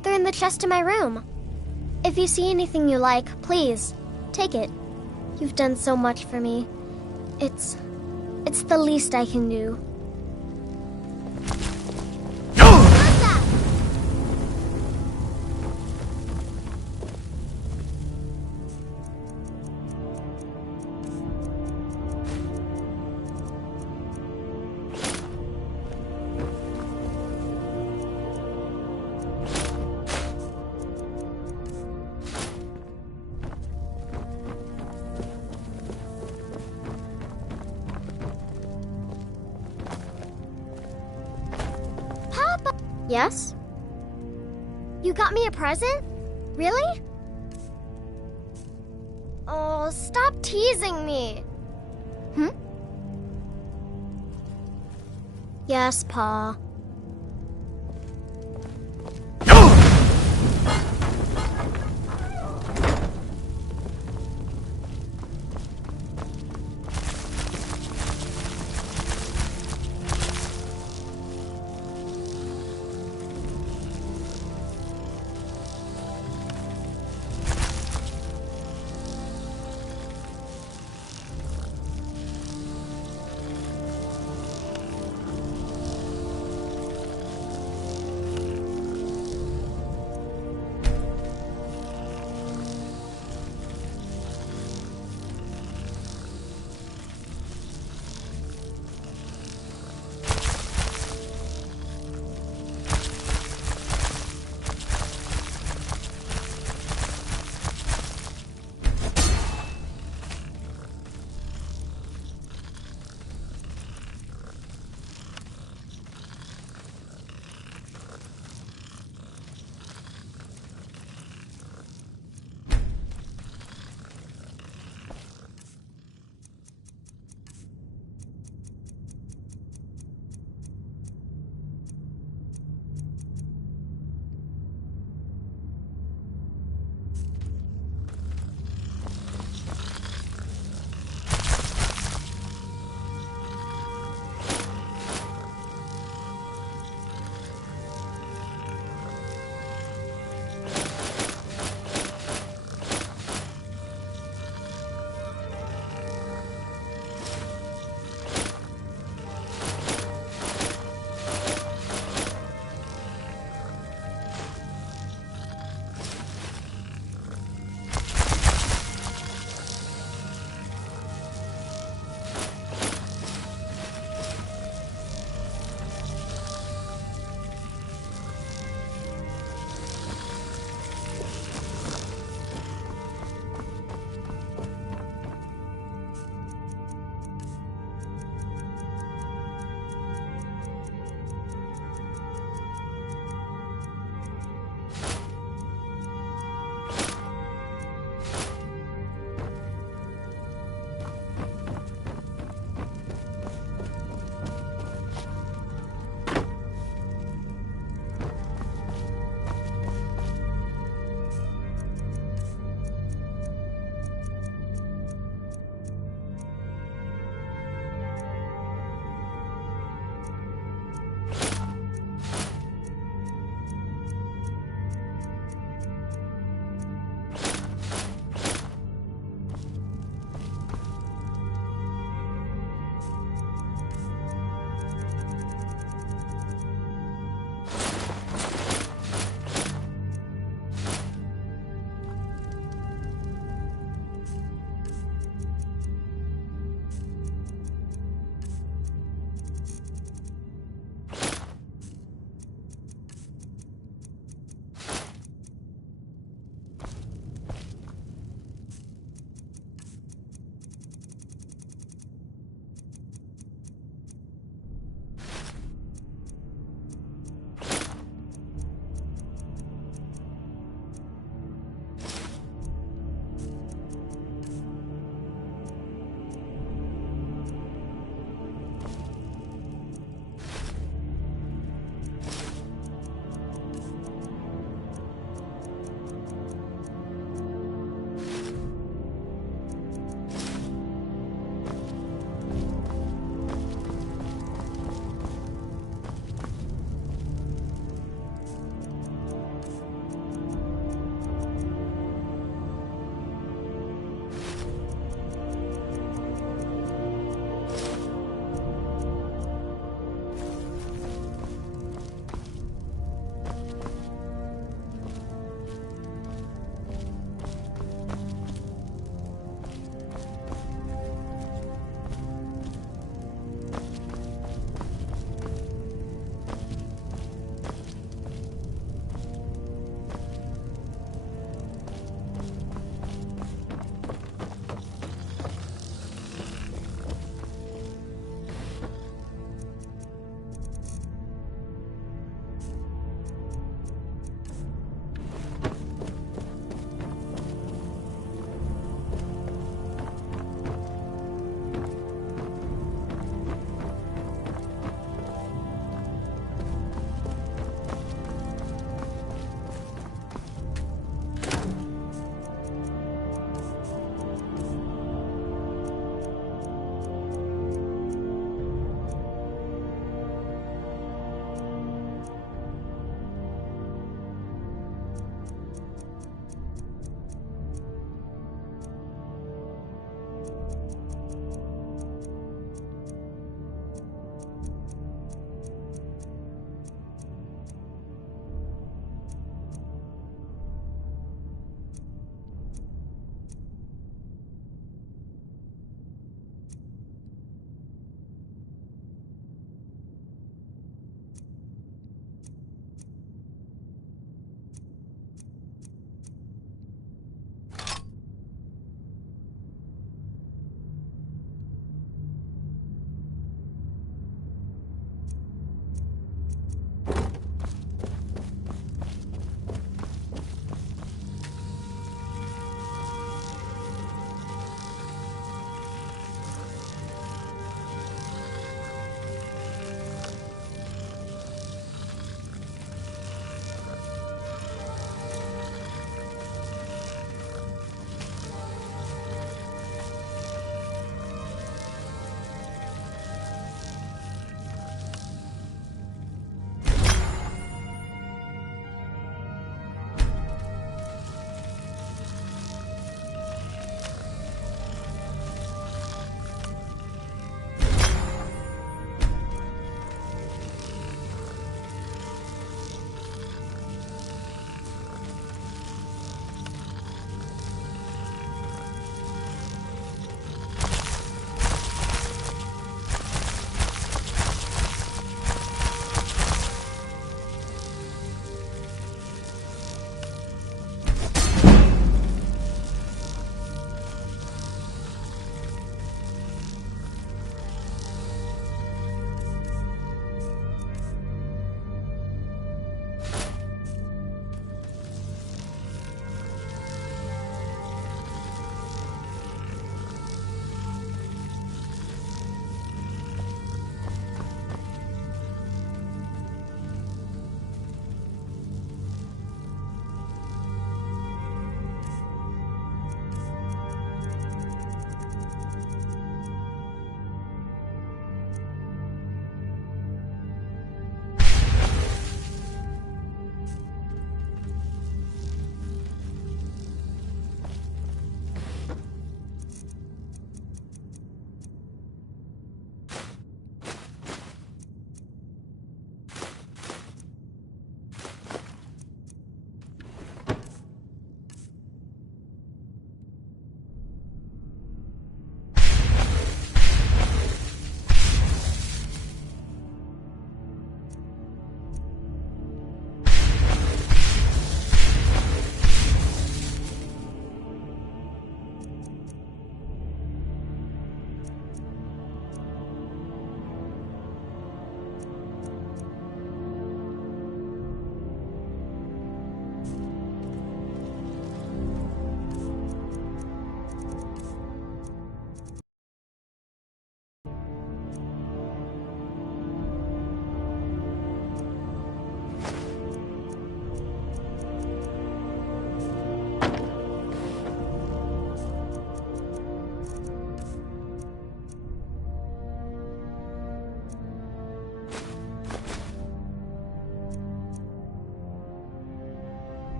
They're in the chest in my room. If you see anything you like, please, take it. You've done so much for me. It's the least I can do. Yes? You got me a present? Really? Oh, stop teasing me. Yes, Pa.